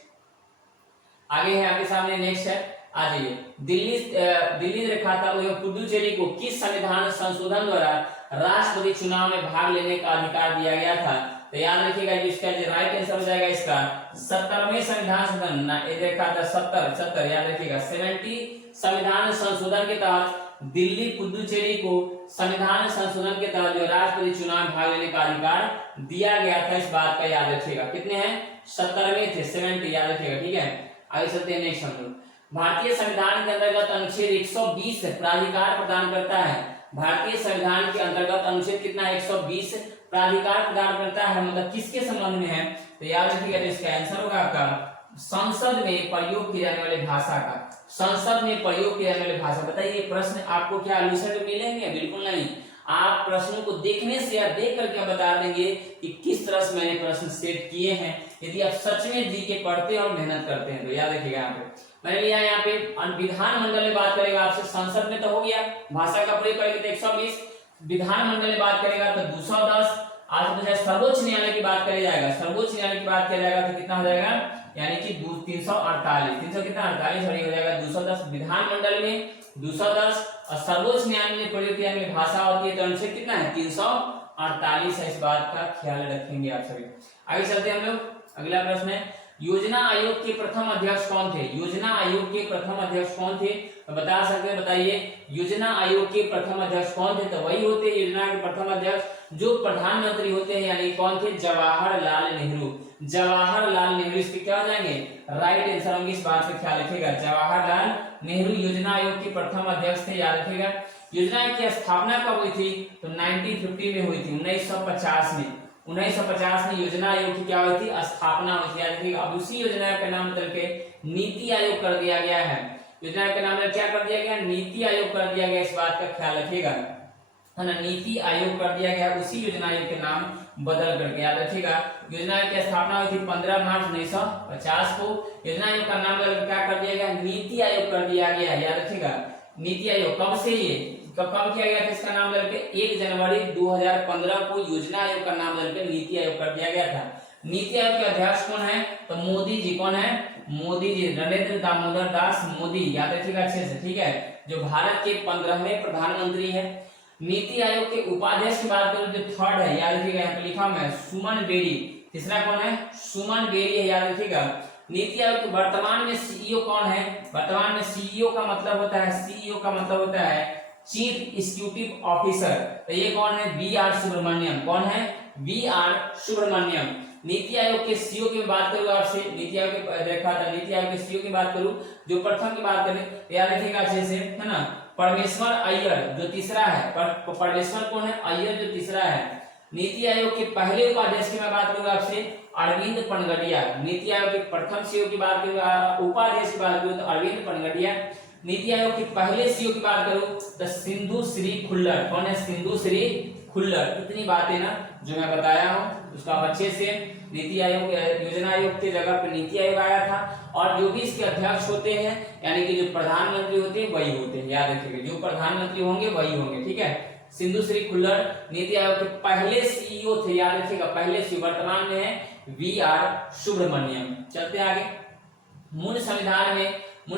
आगे है आपके सामने नेक्स्ट है। आ जाइए, दिल्ली रेखा था पुडुचेरी को किस संविधान संशोधन द्वारा राष्ट्रपति चुनाव में भाग लेने का अधिकार दिया गया था? तो याद रखिएगा, इसका जो राइट आंसर हो जाएगा इसका 70वें संविधान संशोधन। रेखा था 70, याद रखिएगा 70 संविधान संशोधन के तहत दिल्ली पुडुचेरी को संविधान संशोधन के तहत जो राष्ट्रपति चुनाव में भाग लेने का अधिकार दिया गया था। इस बात का याद रखिएगा। कितने हैं? 70वें थे, 70, याद रखिएगा। ठीक है, आगे चलते हैं नेक्स्ट हम लोग। भारतीय संविधान के अंतर्गत अनुच्छेद 120 प्राधिकार प्रदान करता है। भारतीय संविधान के अंतर्गत अनुच्छेद कितना है? 120 प्राधिकार प्रदान करता है, मतलब किसके संबंध में है? तो याद रखिएगा, इसका आंसर होगा आपका संसद में प्रयोग की जाने वाली भाषा का। संसद में प्रयोग की जाने वाली भाषा। बताइए प्रश्न आपको क्या एल्यूशन मिलेंगे? बिल्कुल नहीं। आप प्रश्नों को देखने से या देख करके बता देंगे कि किस तरह से मैंने प्रश्न सेट किए हैं, यदि आप सच में जी के पढ़ते और मेहनत करते हैं तो। याद रखिएगा, यहाँ पे मैंने लिया, यहाँ पे विधानमंडल में बात करेगा आपसे, संसद में तो हो गया, भाषा का प्रयोग करेंगे तो 120, विधानमंडल में बात करेगा तो 210, आज सर्वोच्च न्यायालय की बात करी जाएगा, सर्वोच्च न्यायालय की बात किया जाएगा तो कितना हो जाएगा? यानी कि 348, 300 कितना 48 हो जाएगा 210। विधानमंडल में 210 और सर्वोच्च न्यायालय में प्रयोग किया जाने भाषा होती है तो अनुच्छेद कितना है? 348 है। इस बात का ख्याल रखेंगे आप सभी। आगे चलते हैं हम लोग, अगला प्रश्न है, योजना आयोग के प्रथम अध्यक्ष कौन थे? योजना आयोग के प्रथम अध्यक्ष कौन थे? तो बता सकते हैं, बताइए योजना आयोग के प्रथम अध्यक्ष कौन थे? तो वही होते योजना के प्रथम अध्यक्ष जो प्रधानमंत्री होते हैं, यानी कौन थे? जवाहरलाल नेहरू। जवाहरलाल नेहरू इसके क्या हो जाएंगे? राइट आंसर होंगे। इस बात का ख्याल रखिएगा, जवाहरलाल नेहरू योजना आयोग के प्रथम अध्यक्ष थे। याद रखिएगा, योजना की स्थापना कब हुई थी? तो 1950 में हुई थी, 1950 में। 1950 में योजना आयोग की क्या हुई थी? स्थापना हुई थी। याद रखिएगा, अब उसी योजना का नाम बदल के नीति आयोग कर दिया गया है। योजना का नाम क्या कर दिया गया? नीति आयोग कर दिया गया। इस बात का ख्याल रखिएगा, है ना, नीति आयोग कर दिया गया, उसी योजना आयोग के नाम बदल करके, याद रखिएगा। योजना आयोग की स्थापना हुई थी 15 मार्च 1950 को। योजना आयोग का नाम बदल क्या कर दिया गया, नीति आयोग कर दिया गया है, याद रखिएगा। नीति आयोग कब से, ये कब किया गया था इसका नाम बदल के, 1 जनवरी 2015 को योजना आयोग का नाम बदल के नीति आयोग कर दिया गया था। नीति आयोग के अध्यक्ष कौन है, तो मोदी जी। कौन है, मोदी जी, नरेंद्र दामोदर दास मोदी, याद रखिएगा अच्छे से, ठीक है, जो भारत के 15वें प्रधानमंत्री है। नीति आयोग के उपाध्यक्ष की बात करूं जो थर्ड है, याद रखिएगा, यहाँ पे लिखा मैं सुमन बेरी। तीसरा कौन है, सुमन बेरी है, याद रखिएगा। नीति आयोग के वर्तमान में सीईओ कौन है, वर्तमान में सीईओ का मतलब होता है, सीईओ का मतलब होता है चीफ एग्जीक्यूटिव ऑफिसर, तो ये कौन है, बी.आर. सुब्रमण्यम। कौन है, बी.आर. सुब्रमण्यम। नीति आयोग के सीईओ की बात करूं आपसे, नीति आयोग के देखा था, नीति आयोग के सीईओ की बात करूं जो प्रथम की बात करें, याद रखिएगा अच्छे से, है ना, परमेश्वर अय्यर जो तीसरा है। परमेश्वर कौन है, अय्यर जो तीसरा है। नीति आयोग के पहले उपाध्यक्ष की मैं बात करूंगा आपसे, अरविंद पनगडिया। नीति आयोग के प्रथम सीईओ की बात करूं, उपाध्यक्ष की बात करूं तो अरविंद पनगडिया। नीति आयोग के पहले सीईओ की बात करूं तो सिंधु श्री खुल्लर। कौन है, सिंधु श्री खुल्लर। इतनी बातें ना जो मैं बताया हूं उसका अच्छे से, नीति आयोग, योजना आयोग की जगह पे नीति आयोग आया था, और जो भी इसके अध्यक्ष होते हैं यानी कि जो प्रधानमंत्री होते हैं वही होते हैं, याद रखिएगा, जो प्रधानमंत्री होंगे वही होंगे, ठीक है। सिंधु श्री खुल्लर नीति आयोग के पहले सीईओ थे, याद रखिएगा, पहले सीईओ। वर्तमान में है बी.आर. सुब्रमण्यम। चलते आगे। मूल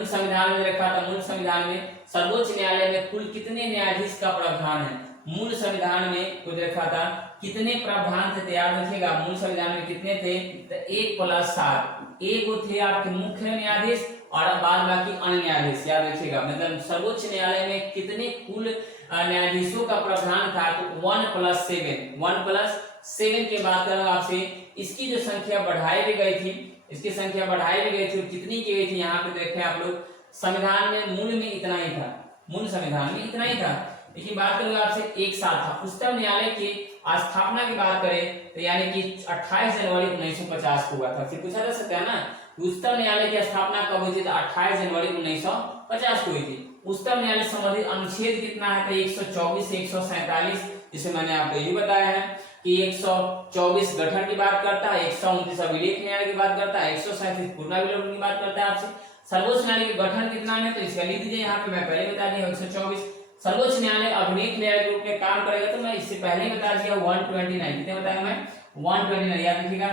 संविधान में रखा था, मूल संविधान में सर्वोच्च न्यायालय में कुल कितने न्यायाधीश का प्रावधान है। मूल संविधान में कुछ रखा था, कितने प्रावधान थे, याद रखिएगा। मूल संविधान में कितने थे, तो 1+7, एक थे आपके मुख्य न्यायाधीश और बाद बाकी अन्य न्यायाधीश, याद रखिएगा। मतलब सर्वोच्च न्यायालय में कितने कुल न्यायाधीशों का प्रावधान था, तो 1+7, 1+7 की बात करूंगा आपसे। इसकी जो संख्या बढ़ाई भी गई थी, इसकी संख्या बढ़ाई भी गई थी, कितनी की गई थी, यहाँ पे देखें आप लोग, संविधान में मूल में इतना ही था, मूल संविधान में इतना ही था। लेकिन बात करूंगा आपसे, एक साल था। उच्चतम न्यायालय की स्थापना की बात करें तो यानी कि 28 जनवरी 1950 को हुआ था। फिर पूछा जा सकता है ना, उच्चतम न्यायालय की स्थापना कब हुई थी, तो 28 जनवरी 1950 को हुई थी। उच्चतम न्यायालय संबंधित अनुच्छेद कितना है, तो 124 से 147, जिसे मैंने आपको ये बताया है कि 124 गठन की बात करता है, 129 अभिलेख न्यायालय की बात करता है, 137 पुनर्विलोपन की बात करता है आपसे। सर्वोच्च न्यायालय के गठन कितना है, तो इसका लिख दीजिए यहाँ पे, मैं पहले बता दिया 124। सर्वोच्च न्यायालय अभिलेख न्यायालय के रूप में काम करेगा, तो मैं इससे पहले ही बता दिया 129, कितने बताया मैं, 129, याद रखिएगा।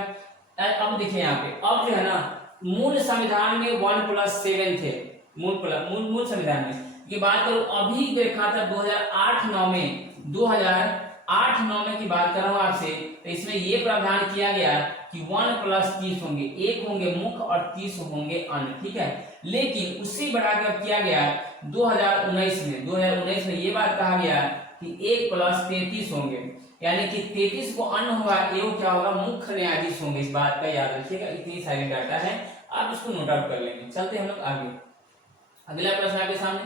अब देखिए यहाँ पे, अब जो है ना, मूल संविधान में 1+7 थे, मूल संविधान में की बात करूं, अभी देखा था 2008-9 में की बात कर रहा हूं आपसे, तो इसमें ये प्रावधान किया गया कि 1+30 होंगे, एक होंगे मुख्य और 30 होंगे अन्य, ठीक है। लेकिन उससे बढ़ाकर किया गया 2019 में ये बात कहा गया कि 1+33 होंगे, यानी कि 33 को अन्य होगा, एवं क्या होगा, मुख्य न्यायाधीश होंगे। इस बात का याद रखिएगा, इतनी सारी डाटा है, आप इसको नोट आउट कर लेंगे। चलते हम लोग आगे। अगला प्रश्न आपके सामने,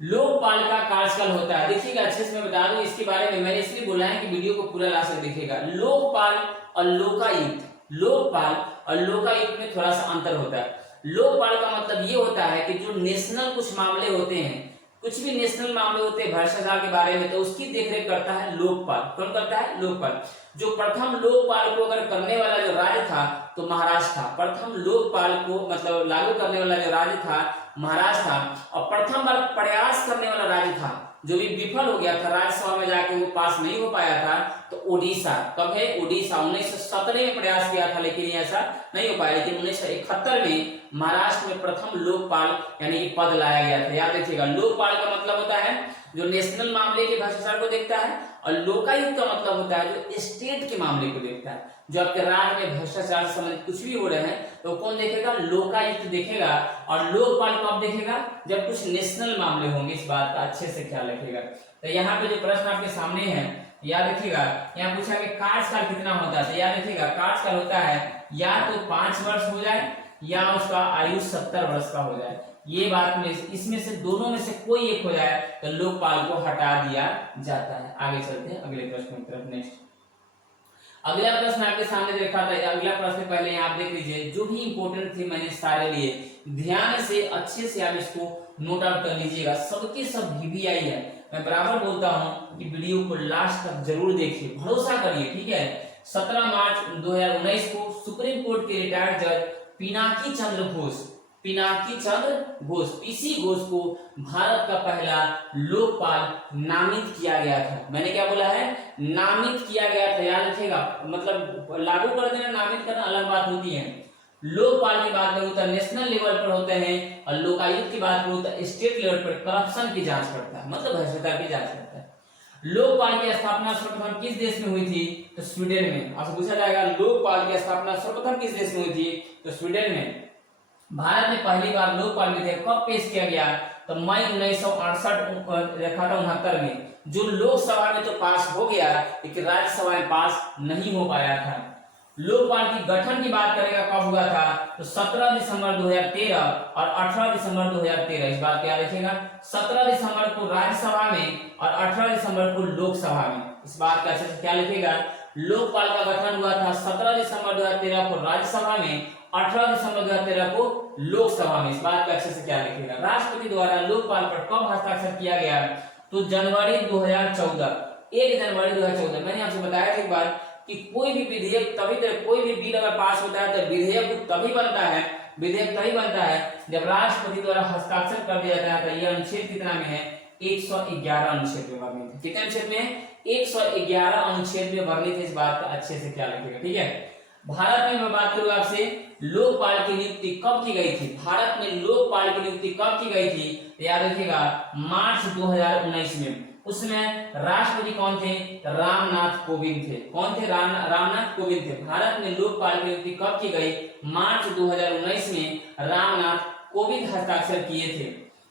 लोकपाल का कार्यकाल होता है। देखिएगा अच्छे से मैं बता दूं इसके बारे में, मैंने इसलिए बोला है कि वीडियो को पूरा लास्ट तक देखिएगा। लोकपाल और लोकायुक्त, लोकपाल और लोकायुक्त में थोड़ा सा अंतर होता है। लोकपाल का मतलब ये होता है कि जो नेशनल कुछ मामले होते हैं, कुछ भी नेशनल मामले होते हैं भ्रष्टाचार के बारे में, तो उसकी देखरेख करता है लोकपाल। कौन करता है, लोकपाल। जो प्रथम लोकपाल को अगर करने वाला जो राज्य था तो महाराष्ट्र था। प्रथम लोकपाल को मतलब लागू करने वाला जो राज्य था महाराष्ट्र था, और प्रथम बार प्रयास करने वाला राज्य था जो भी विफल हो गया था, राज्यसभा में जाके वो पास नहीं हो पाया था, तो ओडिशा। कब है, ओडिशा 1917 में प्रयास किया था लेकिन ऐसा नहीं हो पाया। लेकिन 1971 में महाराष्ट्र में प्रथम लोकपाल यानी कि पद लाया गया था, याद रखिएगा। लोकपाल का मतलब होता है जो नेशनल मामले के भ्रष्टाचार को देखता है, और लोकायुक्त का मतलब होता है जो स्टेट के मामले को देखता है। जो आपके राज्य में भ्रष्टाचार से संबंधित कुछ भी हो रहे हैं तो कौन देखेगा, लोकायुक्त देखेगा। और लोकपाल को आप देखेगा जब कुछ नेशनल मामले होंगे, इस बात का अच्छे से ख्याल रखिएगा। तो यहाँ पे जो प्रश्न आपके सामने है, याद रखिएगा, यहाँ पूछा कि कार्यकाल कितना होता है, तो याद रखिएगा कार्यकाल होता है या तो 5 वर्ष हो जाए या उसका आयु 70 वर्ष का हो जाए। ये बात में इसमें से दोनों में से कोई एक हो जाए तो लोकपाल को हटा दिया जाता है। आगे चलते हैं अगले प्रश्न की तरफ। नेक्स्ट अगला प्रश्न आपके सामने देखा था। अगला प्रश्न पहले आप देख लीजिए, जो भी इंपोर्टेंट थे मैंने सारे लिए, ध्यान से अच्छे से आप इसको नोट आउट कर लीजिएगा। सबके सब VVI है, मैं बराबर बोलता हूँ कि वीडियो को लास्ट तक जरूर देखिए, भरोसा करिए, ठीक है। 17 मार्च 2019 को सुप्रीम कोर्ट के रिटायर्ड जज पिनाकी चंद्र घोष पीसी घोष को भारत का पहला लोकपाल नामित किया गया था। मैंने क्या बोला है, नामित किया गया था, याद रखिएगा। मतलब लागू कर देना, नामित करना अलग बात होती है। लोकपाल की बात करूं तो नेशनल लेवल पर होते हैं, और लोकायुक्त की बात करूं तो स्टेट लेवल पर करप्शन की जांच करता है, मतलब भ्रष्टाचार की जांच करता है। लोकपाल की स्थापना सर्वप्रथम किस देश में हुई थी, तो स्वीडन में। आपसे पूछा जाएगा लोकपाल की स्थापना सर्वप्रथम किस देश में हुई थी, तो स्वीडन में। भारत में पहली बार लोकपाल विधेयक कब पेश किया गया, तो मई 1968 रखा था 69 में, जो लोकसभा में तो पास हो गया लेकिन राज्यसभा में पास नहीं हो पाया था। लोकपाल की गठन की बात करेगा कब हुआ था, तो 17 दिसंबर 2013 और 18 दिसंबर 2013, इस बात क्या लिखिएगा, 17 दिसंबर को राज्यसभा में और 18 दिसंबर को लोकसभा में, इस बात का अच्छे से क्या लिखिएगा। लोकपाल का गठन हुआ था 17 दिसंबर 2013 को राज्यसभा में, 18 दिसंबर 2013 को लोकसभा में, इस बात का अच्छे से क्या लिखिएगा। राष्ट्रपति द्वारा लोकपाल पर कब हस्ताक्षर किया गया, तो जनवरी 2014, 1 जनवरी 2014। मैंने आपसे बताया था एक बार कि कोई भी विधेयक तभी तक, कोई भी बिल अगर पास होता है तो विधेयक तभी बनता है, विधेयक तभी बनता है जब राष्ट्रपति द्वारा हस्ताक्षर कर दिया जाता है। यह अनुच्छेद कितना में है, 111 अनुच्छेद में वर्णित है। कितने अनुच्छेद में, 111 अनुच्छेद में वर्णित है, इस बात का अच्छे से क्या लिखिएगा, ठीक है। भारत में मैं बात करूं आपसे, लोकपाल की नियुक्ति कब की गई थी, भारत में लोकपाल की नियुक्ति कब की गई थी, याद रखिएगा मार्च 2019 में। उसमें राष्ट्रपति कौन थे, रामनाथ कोविंद थे। कौन थे, रामनाथ कोविंद थे। भारत में लोकपाल की नियुक्ति कब की गई, मार्च 2019 में रामनाथ कोविंद हस्ताक्षर किए थे।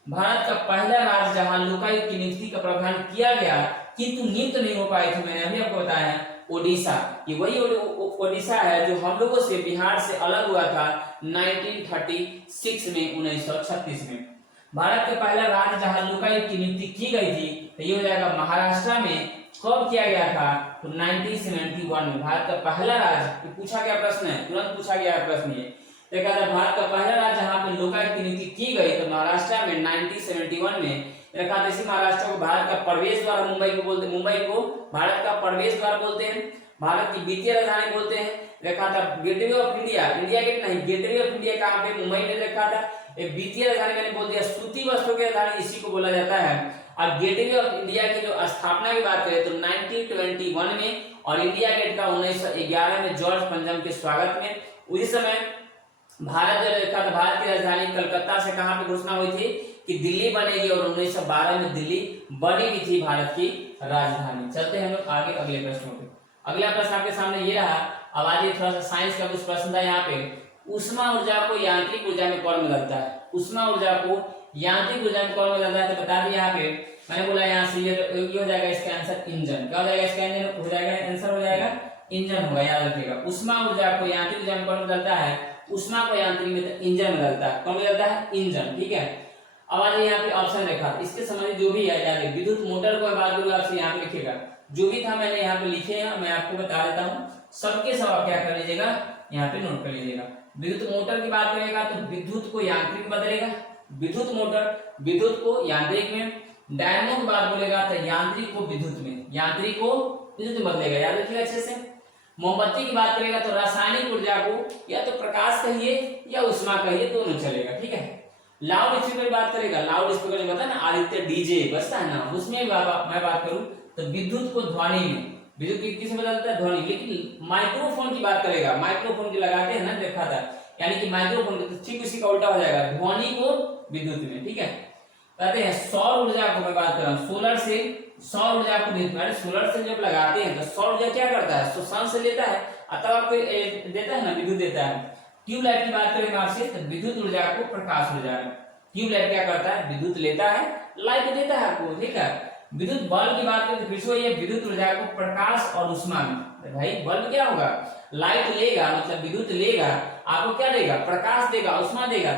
भारत का पहला राज्य जहां लोकायुक्त की नियुक्ति का प्रावधान किया गया किंतु नियुक्त नहीं हो पाए थे, मैंने अभी आपको बताया है, ओडिशा। ये वही ओडिशा है जो हम लोगों से, बिहार से अलग हुआ था 1936 में, 1936 में। भारत का पहला राज्य जहां लोकायुक्त की नियुक्ति की गई थी तो ये हो जाएगा महाराष्ट्र में। कब किया गया था, तो 1971 में। भारत का पहला राज्य, पूछा गया प्रश्न है, तुरंत पूछा गया प्रश्न ये देखा था, भारत का पहला राज्य जहां पे लोकायुक्त की नियुक्ति की गई तो महाराष्ट्र में 1971 में रखा था। इसी महाराष्ट्र को भारत का प्रवेश द्वार मुंबई को बोलते, मुंबई को भारत का प्रवेश द्वार बोलते हैं, भारत की वित्तीय राजधानी बोलते हैं। रखा था Gateway of India, India Gate नहीं, गेटवे ऑफ इंडिया कहाँ पे, मुंबई में रखा था। वित्तीय राजधानी मैंने बोल दिया, सूती वस्त्रों की राजधानी इसी को बोला जाता है। और गेटवे ऑफ इंडिया की जो स्थापना की बात करें तो 1921 में, और इंडिया गेट का 1911 में जॉर्ज पंचम के स्वागत में। उसी समय भारत जो रखा था, भारत की राजधानी कलकत्ता से कहाँ पे घोषणा हुई थी कि दिल्ली बनेगी, और 1912 में दिल्ली बनी भी थी भारत की राजधानी। चलते हैं हम लोग आगे अगले प्रश्नों पे। अगला प्रश्न आपके सामने ये रहा। अब आइए थोड़ा सा साइंस का कुछ प्रश्न था यहाँ पे। ऊष्मा ऊर्जा को यांत्रिक ऊर्जा में कौन बदलता है, ऊष्मा ऊर्जा को यांत्रिक ऊर्जा में कौन बदलता है, तो बता दिया यहाँ पे। मैंने बोला यहाँ से ये हो जाएगा इसका आंसर इंजन। क्या हो जाएगा इसका आंसर, हो जाएगा आंसर हो जाएगा इंजन होगा, याद रखिएगा। ऊष्मा ऊर्जा को यांत्रिक ऊर्जा में कौन बदलता है, ऊष्मा को यांत्रिक में तो इंजन बदलता है। कौन बदलता है, इंजन, ठीक है। अब आज यहाँ पे ऑप्शन देखा, इसके संबंधित जो भी है याद, विद्युत मोटर को मैं बात करूंगा आपसे, यहाँ पे लिखिएगा जो भी था मैंने यहाँ पे लिखे हैं, मैं आपको बता देता हूँ। सबके सब आप क्या कर लीजिएगा, यहाँ पे नोट कर लीजिएगा। विद्युत मोटर की बात करेगा तो विद्युत को यांत्रिक बदलेगा, विद्युत मोटर विद्युत को यांत्रिक में। डायनमो की बात बोलेगा तो यांत्रिक को विद्युत में, यांत्रिक को विद्युत में बदलेगा, याद रखिएगा अच्छे से। मोमबत्ती की बात करेगा तो रासायनिक ऊर्जा को या तो प्रकाश कहिए या उष्मा कहिए, दोनों चलेगा, ठीक है। लाउड स्पीकर की बात करेगा, लाउड स्पीकर जो बता ना आदित्य डीजे बजता है ना, उसमें मैं बात करूं तो विद्युत को ध्वनि में, विद्युत किस में बदलता है, ध्वनि। लेकिन माइक्रोफोन की बात करेगा, माइक्रोफोन की लगाते हैं ना, देखा था, यानी कि माइक्रोफोन तो ठीक उसी का उल्टा हो जाएगा, ध्वनि को विद्युत में, ठीक है। कहते हैं सौर ऊर्जा को मैं बात कर रहा हूँ, सोलर से, सौर ऊर्जा को विद्युत, सोलर से जब लगाते हैं तो सौर ऊर्जा क्या करता है, तो सन से लेता है, अथवा आपको देता है ना, विद्युत देता है। ट्यूबलाइट की बात करेंगे आपसे तो विद्युत ऊर्जा को प्रकाश ऊर्जा में, ट्यूबलाइट क्या करता है, विद्युत लेता है, लाइट देता है आपको, ठीक है। विद्युत बल्ब की बात करें तो फिर से ये विद्युत ऊर्जा को प्रकाश और उष्मा में। भाई बल्ब क्या होगा, लाइट लेगा, मतलब विद्युत लेगा, आपको क्या देगा, प्रकाश देगा, उष्मा देगा।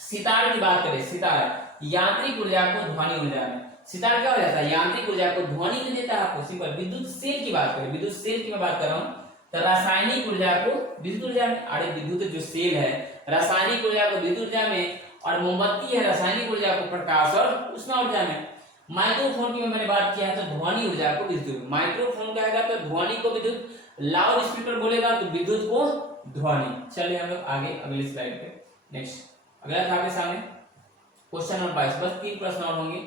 सितार की बात करें, सितार यांत्रिक ऊर्जा को ध्वनि ऊर्जा में, सितार क्या हो जाता है, यांत्रिक ऊर्जा को ध्वनि में देता है आपको, सिंपल। विद्युत सेल की बात करें, विद्युत सेल की मैं बात कर रहा हूँ तो रासायनिक ऊर्जा को विद्युत ऊर्जा में, अरे विद्युत जो सेल है रासायनिक ऊर्जा को विद्युत ऊर्जा में, और मोमबत्ती है रासायनिक ऊर्जा को प्रकाश और उष्मा ऊर्जा में। माइक्रोफोन की मैंने बात किया है तो ध्वनि ऊर्जा को विद्युत, माइक्रोफोन कहेगा तो ध्वनि को विद्युत, लाउड स्पीकर बोलेगा तो विद्युत को ध्वनि। चलिए हम लोग आगे अगली स्लाइड पे नेक्स्ट अगला था आपके सामने क्वेश्चन नंबर 22, बस 3 प्रश्न और होंगे।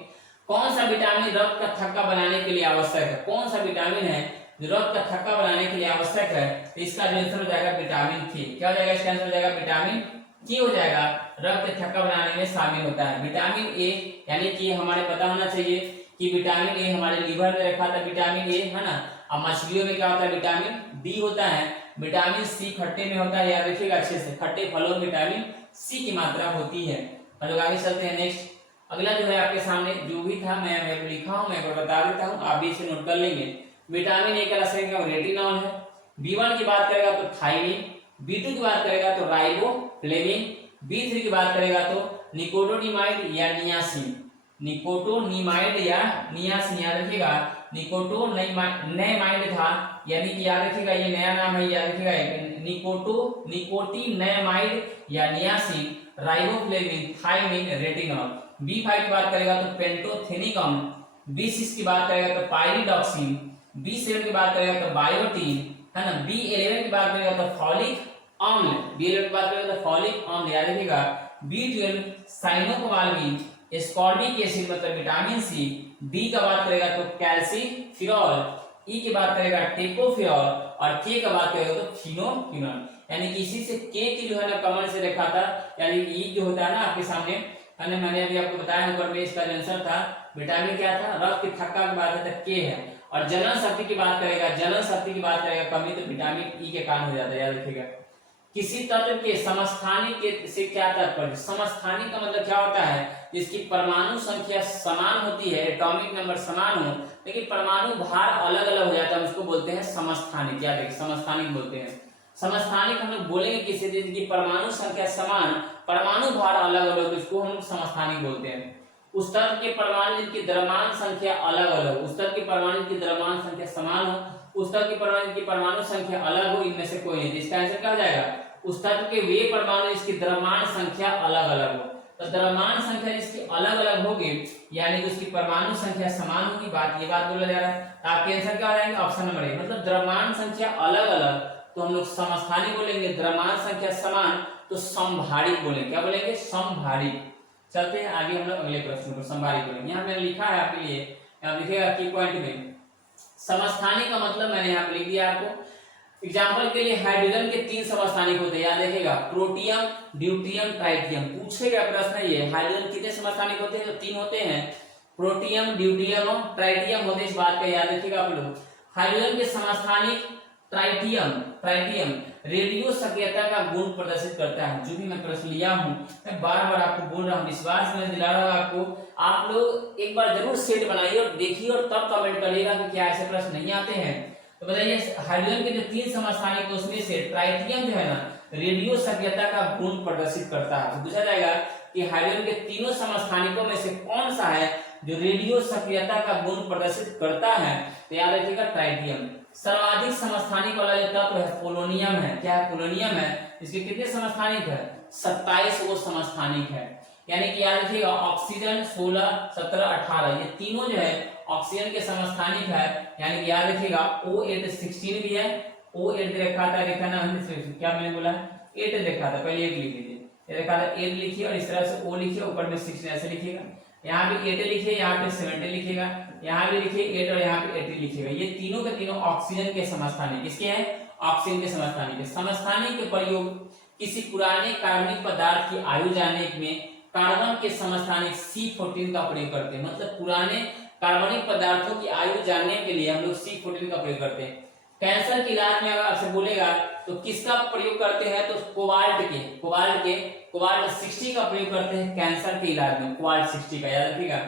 कौन सा विटामिन रक्त का थक्का बनाने के लिए आवश्यक है? कौन सा विटामिन है जो रक्त का थक्का बनाने के लिए आवश्यक है? तो इसका जो आंसर हो जाएगा विटामिन के। क्या हो जाएगा इसका आंसर? हो जाएगा विटामिन के हो जाएगा, रक्त थक्का बनाने में शामिल होता है। विटामिन ए यानी कि हमारे पता होना चाहिए कि विटामिन ए हमारे लीवर में रखा था विटामिन ए, है ना। अब मछलियों में क्या होता है? विटामिन डी होता है। विटामिन सी खट्टे में होता है, याद रखिएगा अच्छे से, खट्टे फलों में विटामिन सी की मात्रा होती है। हम लोग आगे चलते हैं नेक्स्ट। अगला जो है आपके सामने जो भी था मैं लिखा हूं, मैं बता देता हूं, आप भी इसे नोट कर लेंगे। विटामिन ए का रासायनिक रेटिनॉल है। B1 की बात करेगा तो थायमिन, B2 की बात करेगा तो राइबोफ्लेविन, B3 की बात करेगा तो निकोटोनिमाइड या नियासिन, निकोटोनिमाइड या नियासिन, याद रखिएगा। निकोटोनिमाइड था, यानी कि याद रखिएगा ये नया नाम है, याद रखिएगा निकोटिनामाइड या niacin, riboflavin, thiamine, retinol. B5 की बात करेगा तो पेंटोथेनिकम, B6 की बात करेगा तो पाइरिडॉक्सिन, B7 की बात करेगा तो बायोटीन, है ना। B11 की बात करेगा तो फॉलिक अम्ल, B11 की बात करेगा तो फॉलिक अम्ल, याद रखिएगा। B12 साइनोकोबाल्मिन, एस्कॉर्बिक एसिड मतलब विटामिन सी। D का बात करेगा तो कैल्सिफिरॉल, E की बात करेगा टेकोफिरॉल और K का बात करेगा तो फिनोक्विनोन। यानी कि इसी से K की जो है ना कमर से रखा था, यानी E जो होता है ना आपके सामने, है ना, मैंने अभी आपको बताया ऊपर में इसका आंसर था विटामिन क्या था? रक्त की थक्का की बात है तो K है। और जनन शक्ति की बात करेगा, जनन शक्ति की बात करेगा कमी तो विटामिन E के कारण हो जाता है, याद रखिएगा। किसी तत्व के समस्थानिक के से क्या तात्पर्य? समस्थानिक का मतलब क्या होता है? जिसकी परमाणु संख्या समान होती है, एटॉमिक नंबर समान हो, लेकिन परमाणु भार अलग अलग हो जाता है, उसको बोलते हैं समस्थानिक। याद रखिए समस्थानिक बोलते हैं। समस्थानिक हम लोग बोलेंगे किसी चीज की परमाणु संख्या समान, परमाणु भार अलग अलग, तो इसको हम समस्थानिक बोलते हैं। उस तत्व के परमाणु की द्रव्यमान संख्या अलग अलग, उस तत्व के परमाणु की द्रव्यमान संख्या समान हो, उस तत्व की परमाणु संख्या अलग हो, इनमें से कोई नहीं। इसका आंसर क्या हो जाएगा? उस तत्व के वे परमाणु जिसकी द्रव्यमान संख्या अलग अलग हो। तो द्रव्यमान संख्या जिसकी अलग अलग होगी, यानी कि उसकी परमाणु संख्या समान होगी, ये बात बोला जा रहा है। आपके आंसर क्या हो जाएंगे? ऑप्शन नंबर ए, मतलब द्रव्यमान संख्या अलग अलग तो हम लोग समस्थानिक बोलेंगे, द्रव्यमान संख्या समान तो समभारिक बोलेंगे। क्या बोलेंगे? समभारिक। चलते हैं आगे हम लोग अगले प्रश्न पर, समभारिक बोलेंगे। यहाँ मैंने लिखा है आपके लिए, आप लिखेगा की पॉइंट में समस्थानिक का मतलब मैंने यहाँ पे लिख दिया आपको। एग्जाम्पल के लिए हाइड्रोजन के 3 समस्थानिक होते हैं, याद रखिएगा, प्रोटियम, ड्यूटियम, ट्राइटियम। पूछेगा प्रश्न ये, हाइड्रोजन कितने समस्थानिक होते हैं? तो 3 होते हैं, प्रोटियम, ड्यूटियम और ट्राइटियम होते हैं, इस बात का याद रखिएगा आप लोग। हाइड्रोजन के समस्थानिक ट्राइटियम रेडियो सक्रियता का गुण प्रदर्शित करता है। जो भी मैं प्रश्न लिया हूं मैं बार बार आपको बोल रहा हूं, विश्वास में दिला रहा हूं आपको। आप लोग एक बार जरूर सेट बनाइए और देखिए और तब कमेंट करिएगा कि क्या ऐसे प्रश्न नहीं आते हैं। तो बताइए हाइड्रोजन के जो 3 समस्थानिक उसमें से ट्राइटियम जो है ना रेडियो सक्रियता का गुण प्रदर्शित करता है। तो पूछा जाएगा कि हाइड्रोजन के तीनों समस्थानिकों में से कौन सा है जो रेडियो सक्रियता का गुण प्रदर्शित करता है? तो याद रखिएगा ट्राइटियम। सर्वाधिक समस्थानिक वाला जो तत्व है पोलोनियम है। क्या है? पोलोनियम है। इसके कितने समस्थानिक है? 27 वो समस्थानिक है। यानी कि याद रखिएगा ऑक्सीजन 16, 17, 18 ये तीनों जो है ऑक्सीजन के समस्थानिक है। यानी कि याद रखिएगा O8 16 भी है, O8 रखा था, लिखा ना, क्या मैंने बोला 8 लिखा था, पहले 8 लिख लीजिए, ये रखा था 8 लिखिए और इस तरह से O लिखिए, ऊपर में 16 ऐसे लिखिएगा। यहाँ भी 8 लिखिए, यहाँ पे 70 लिखिएगा, यहाँ भी लिखिए 8 और यहाँ पे 80 लिखिएगा। ये तीनों के तीनों ऑक्सीजन के समस्थानिक, किसके हैं? ऑक्सीजन के समस्थानिक है। समस्थानिक के प्रयोग किसी पुराने कार्बनिक पदार्थ की आयु जानने में कार्बन के समस्थानिक C14 का प्रयोग करते हैं। मतलब पुराने कार्बनिक पदार्थों की आयु जानने के लिए हम लोग C14 का प्रयोग करते हैं। कैंसर के इलाज में अगर आपसे बोलेगा तो किसका प्रयोग करते हैं? तो कोबाल्ट 60 का प्रयोग करते हैं कैंसर के इलाज में, कोबाल्ट 60 का, याद रखिएगा।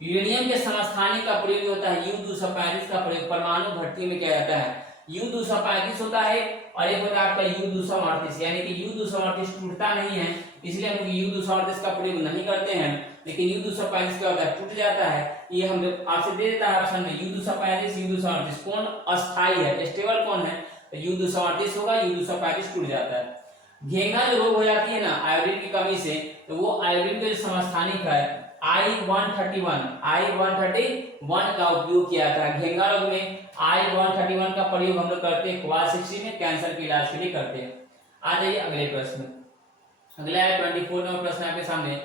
यूरेनियम के समस्थानिक का प्रयोग होता है U235 का प्रयोग परमाणु भट्टी में किया जाता है। U235 होता है और एक होता है आपका U238, यानी कि U238 टूटता नहीं है, इसलिए हम U238 का प्रयोग नहीं करते हैं। लेकिन U235 क्या होता है? टूट जाता है। ये हम आपसे दे देता है ऑप्शन में U235, U238 कौन अस्थाई है, स्टेबल कौन है? तो U238 होगा, U235 टूट जाता है। घेंगा जो रोग हो जाती है ना आयोडीन की कमी से, तो वो आयोडीन के जो समस्थानिक है I-131 का उपयोग किया था। घेंगा रोग में I-131 का प्रयोग हम लोग करते हैं क्वास 60 में, कैंसर के इलाज के लिए करते हैं। आ जाइए अगले प्रश्न। अगला है 24 नंबर प्रश्न आपके सामने।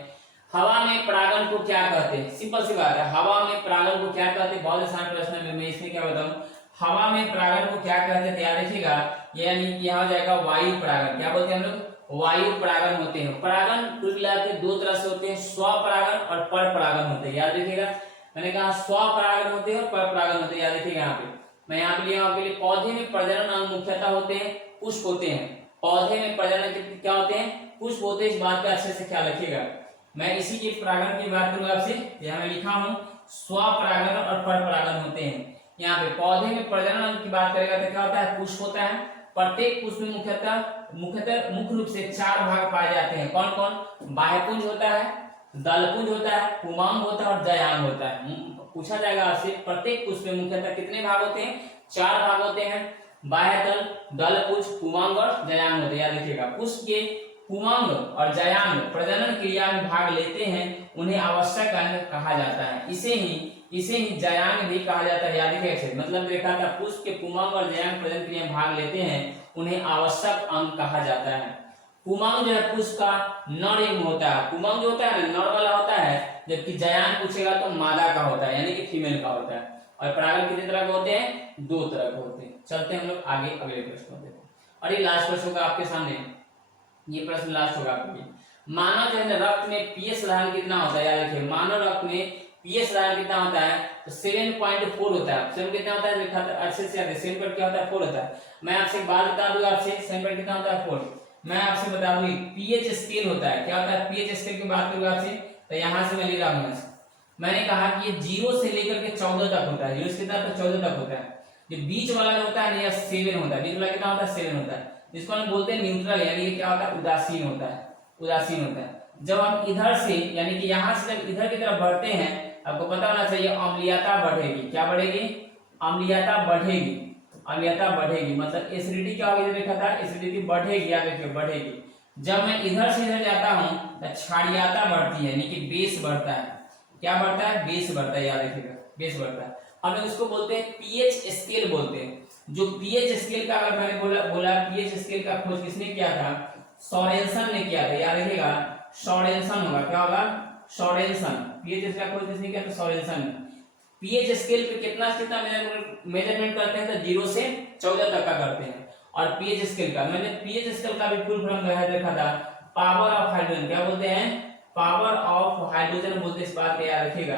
हवा में परागण को क्या कहते हैं? सिंपल सी बात है, हवा में परागण को क्या कहते हैं? बहुत आसान प्रश्न है, मैं इसमें क्या बताऊं। हवा में परागण को क्या कहते हैं, याद रखिएगा, यानी कि यहाँ हो जाएगा वायु परागण। क्या बोलते हैं हम लोग? वायु परागण होते हैं। परागण कुल मिला के दो तरह से होते हैं, स्वपरागण और परपरागण होते हैं, याद रखिएगा। मैंने कहा स्वपरागण होते हैं और परपरागण होते हैं, याद रखिएगा। यहाँ पे मैं यहाँ पे लिया आपके लिए, पौधे में प्रजनन अंग मुख्यतः होते हैं पुष्प होते हैं। पौधे में प्रजनन क्या होते हैं? पुष्प होते हैं। इस बात का अच्छे से ख्याल रखिएगा। मैं इसी के परागण की बात करूंगा आपसे। यहाँ मैं लिखा हूँ स्वपरागण और परपरागण होते हैं। यहाँ पे पौधे में प्रजनन अंग की बात करेगा तो क्या होता है? पुष्प होता है। प्रत्येक पुष्प में मुख्य रूप से 4 भाग पाए जाते हैं। कौन कौन? बाह्यपुंज होता है, दलपुंज होता है, पुमांग होता है और जयांग होता है। पूछा जाएगा आपसे, प्रत्येक पुष्प में मुख्यतः कितने भाग होते हैं? 4 भाग होते हैं। बाह्यतल, दलपुंज, पुमांग और जयांग होते हैं, याद रखिएगा। पुष्प के पुमांग और जयांग प्रजनन क्रिया में भाग लेते हैं, उन्हें आवश्यक अंग कहा जाता है। इसे ही जयांग भी कहा जाता है, याद रखिएगा। मतलब देखा था, पुष्प के पुमांग और जयांग प्रजनन क्रिया में भाग लेते हैं, उन्हें आवश्यक अंग कहा जाता है। पुमांग जो है पुष्प का नर युग्म होता है। पुमांग जो होता है नर वाला होता है, जबकि जयांग पूछेगा तो मादा का होता है, यानी कि फीमेल का होता है। और परागण कितने तरह के होते हैं? 2 तरह के होते हैं। चलते हैं हम लोग आगे अगले प्रश्न में। और ये लास्ट प्रश्न होगा आपके सामने, ये प्रश्न लास्ट होगा आपके लिए। मानव जो है रक्त में पीएच साधारण कितना होता है? याद रखिए, मानव रक्त में पीएच साधारण कितना होता है? तो 7.4 होता है। 7 कितना होता है? लिखा था अच्छे से, 7 पर क्या होता है? 4 होता है। मैं आपसे एक बात बता दूं आपसे, 7 पर कितना होता है? 4। मैं आपसे बता दूं पीएच स्केल होता है। क्या होता है? पीएच स्केल की बात करूंगा आपसे, तो यहाँ से मैं ले रहा हूँ। मैंने कहा कि ये 0 से लेकर के 14 तक होता है। 0 से कितना तक? 14 तक होता है। ये बीच वाला जो होता है ना, 7 होता है। बीच वाला कितना होता है? 7 होता है, जिसको हम बोलते हैं न्यूट्रल, यानी कि क्या होता है? उदासीन होता है। उदासीन होता है। जब हम इधर से, यानी कि यहाँ से जब इधर की तरफ बढ़ते हैं, आपको पता होना चाहिए अम्लीयता बढ़ेगी। क्या बढ़ेगी? अम्लीयता बढ़ेगी। अम्लीयता बढ़ेगी मतलब एसिडिटी क्या होगी? देखा था, एसिडिटी बढ़ेगी, याद रखिए बढ़ेगी। जब मैं इधर से इधर जाता हूँ तो क्षारीयता बढ़ती है, यानी कि बेस बढ़ता है। क्या बढ़ता है? बेस बढ़ता है, याद रखिएगा, बेस बढ़ता है। हम लोग उसको बोलते हैं पीएच स्केल बोलते हैं। जो पीएच स्केल का, अगर मैंने बोला पीएच स्केल का खोज किसने किया था? सोरेनसन ने किया था, याद रखिएगा। सोरेनसन होगा, क्या होगा? सोरेनसन। पीएच स्केल का खोज किसने किया था? सोरेनसन ने। पीएच स्केल पे कितना मेजरमेंट करते हैं? तो 0 से 14 तक का करते हैं। और पीएच स्केल का, मैंने पीएच स्केल का भी फुल फॉर्म देखा था, पावर ऑफ हाइड्रोजन। क्या बोलते हैं? पावर ऑफ हाइड्रोजन बोलते हैं। इस बात को याद रखिएगा,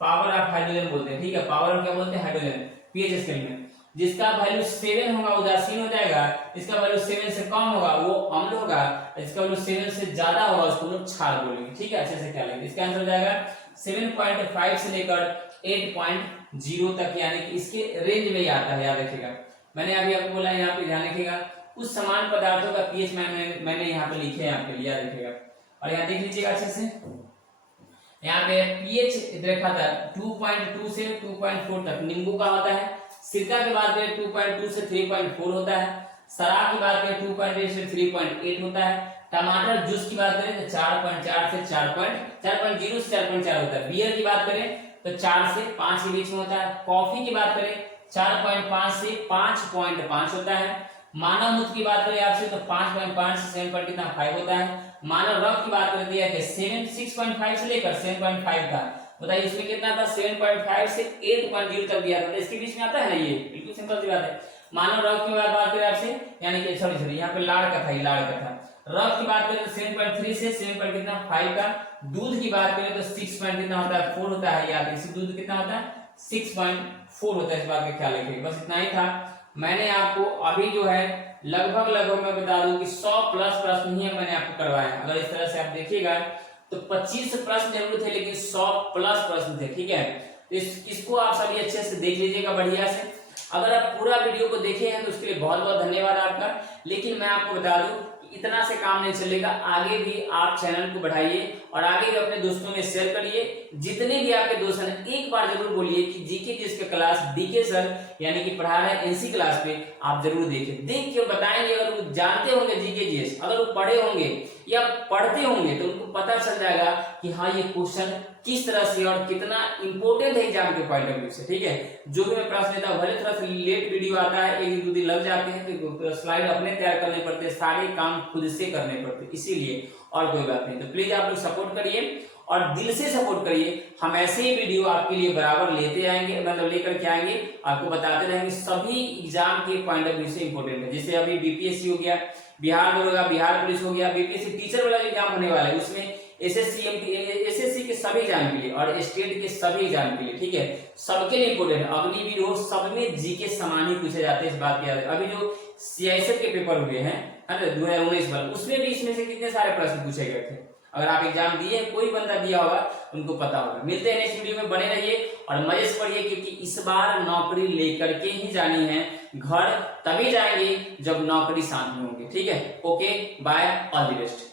पावर ऑफ हाइड्रोजन बोलते हैं। ठीक है, पावर ऑफ क्या बोलते हैं? हाइड्रोजन। पीएच स्केल में जिसका वैल्यू 7 होगा उदासीन हो जाएगा, जिसका वैल्यू 7 से कम होगा वो अम्ल होगा, जिसका वैल्यू 7 से ज्यादा होगा उसको लोग क्षार बोलेंगे। ठीक है, अच्छे से क्या लेंगे? इसका आंसर हो जाएगा 7.5 से लेकर 8.0 तक, यानी कि इसके रेंज में ही आता है, याद रखिएगा। मैंने अभी आपको बोला, यहाँ पे ध्यान रखिएगा, कुछ समान पदार्थों का पीएच मैंने यहाँ पे लिखे हैं आपके लिए, याद रखिएगा। और यहाँ देख लीजिएगा अच्छे से, यहाँ पे पीएच देखा था 2.2 से 2.4 तक नींबू का होता है। सिरका की बात करें 2.2 से 3.4 होता है। शराब की बात करें 2.8 से 3.8 होता है। टमाटर जूस की बात करें तो 4.4 से 4.0 से 4.4 होता है। बियर की बात करें तो 4 से 5 के बीच में होता है। कॉफी की बात करें 4.5 से 5.5 होता है। मानव मूत्र की बात करें आपसे तो 5.5 से 7.5 होता है। मानव रक्त की बात कर दिया है 6.5 से लेकर 7.5 का, बताइए इसमें कितना था? 7.5 से 8.0 तक दिया था, तो इसके बीच में आता है ना, ये बिल्कुल सिंपल सी बात है। मानव रक्त की बात करें आपसे, यानी कि सॉरी यहाँ पे लाड़ का था, ये लाड़ का था। रक्त की बात करें तो 7.3 से 7.5 का। दूध की बात करें तो 6.4 होता है, याद है। दूध कितना होता है? 6.4 होता है। इस बात का ख्याल रखिए। बस इतना ही था। मैंने आपको अभी जो है लगभग मैं बता दूं कि 100 प्लस प्रश्न ही मैंने आपको करवाए हैं। अगर इस तरह से आप देखिएगा तो 25 प्रश्न जरूर थे, लेकिन 100 प्लस प्रश्न थे। ठीक है, तो इसको आप सभी अच्छे से देख लीजिएगा, बढ़िया से। अगर आप पूरा वीडियो को देखे हैं तो उसके लिए बहुत बहुत धन्यवाद आपका। लेकिन मैं आपको बता दूं कि इतना से काम नहीं चलेगा, आगे भी आप चैनल को बढ़ाइए और आगे भी अपने दोस्तों में शेयर करिए। जितने भी आपके दोस्त हैं एक बार जरूर बोलिए कि जीके जिसका क्लास डीके सर यानी कि पढ़ा रहा है एनसी क्लास पे, आप जरूर देखें, देख के बताएंगे। अगर वो जानते होंगे जीके जीएस, अगर वो पढ़े होंगे या पढ़ते होंगे तो उनको पता चल जाएगा कि हाँ ये क्वेश्चन किस तरह से और कितना इंपॉर्टेंट है एग्जाम के पॉइंट ऑफ व्यू से। ठीक है, जो भी मैं प्रश्न लेता हूँ, भले थोड़ा सा लेट वीडियो आता है, 1-2 दिन लग जाते हैं, तो स्लाइड अपने तैयार करने पड़ते हैं, सारे काम खुद से करने पड़ते हैं, इसीलिए, और कोई बात नहीं। तो प्लीज आप लोग सपोर्ट करिए और दिल से सपोर्ट करिए। हम ऐसे ही वीडियो आपके लिए बराबर लेते आएंगे, मतलब लेकर के आएंगे, आपको बताते रहेंगे सभी एग्जाम के पॉइंट ऑफ व्यू से इंपॉर्टेंट है। जैसे अभी बीपीएससी हो गया, बिहार दरोगा, बिहार पुलिस हो गया, बीपीएससी टीचर वाला जो एग्जाम होने वाला है उसमें एसएससी के सभी एग्जाम के लिए और स्टेट के सभी एग्जाम के लिए, ठीक है, सबके लिए इंपॉर्टेंट है। अग्निवीर हो, सब में जीके समान ही पूछे जाते हैं, इस बात की याद है। अभी जो सीआईएसएफ के पेपर हुए हैं 2019 वाला, उसमें भी इसमें से कितने सारे प्रश्न पूछे गए थे। अगर आप एग्जाम दिए, कोई बंदा दिया होगा, उनको पता होगा। मिलते हैं नेक्स्ट वीडियो में, बने रहिए और मजे से पढ़िए, क्योंकि इस बार नौकरी लेकर के ही जानी है। घर तभी जाएंगे जब नौकरी साथ में होंगे। ठीक है, okay, bye, all the best.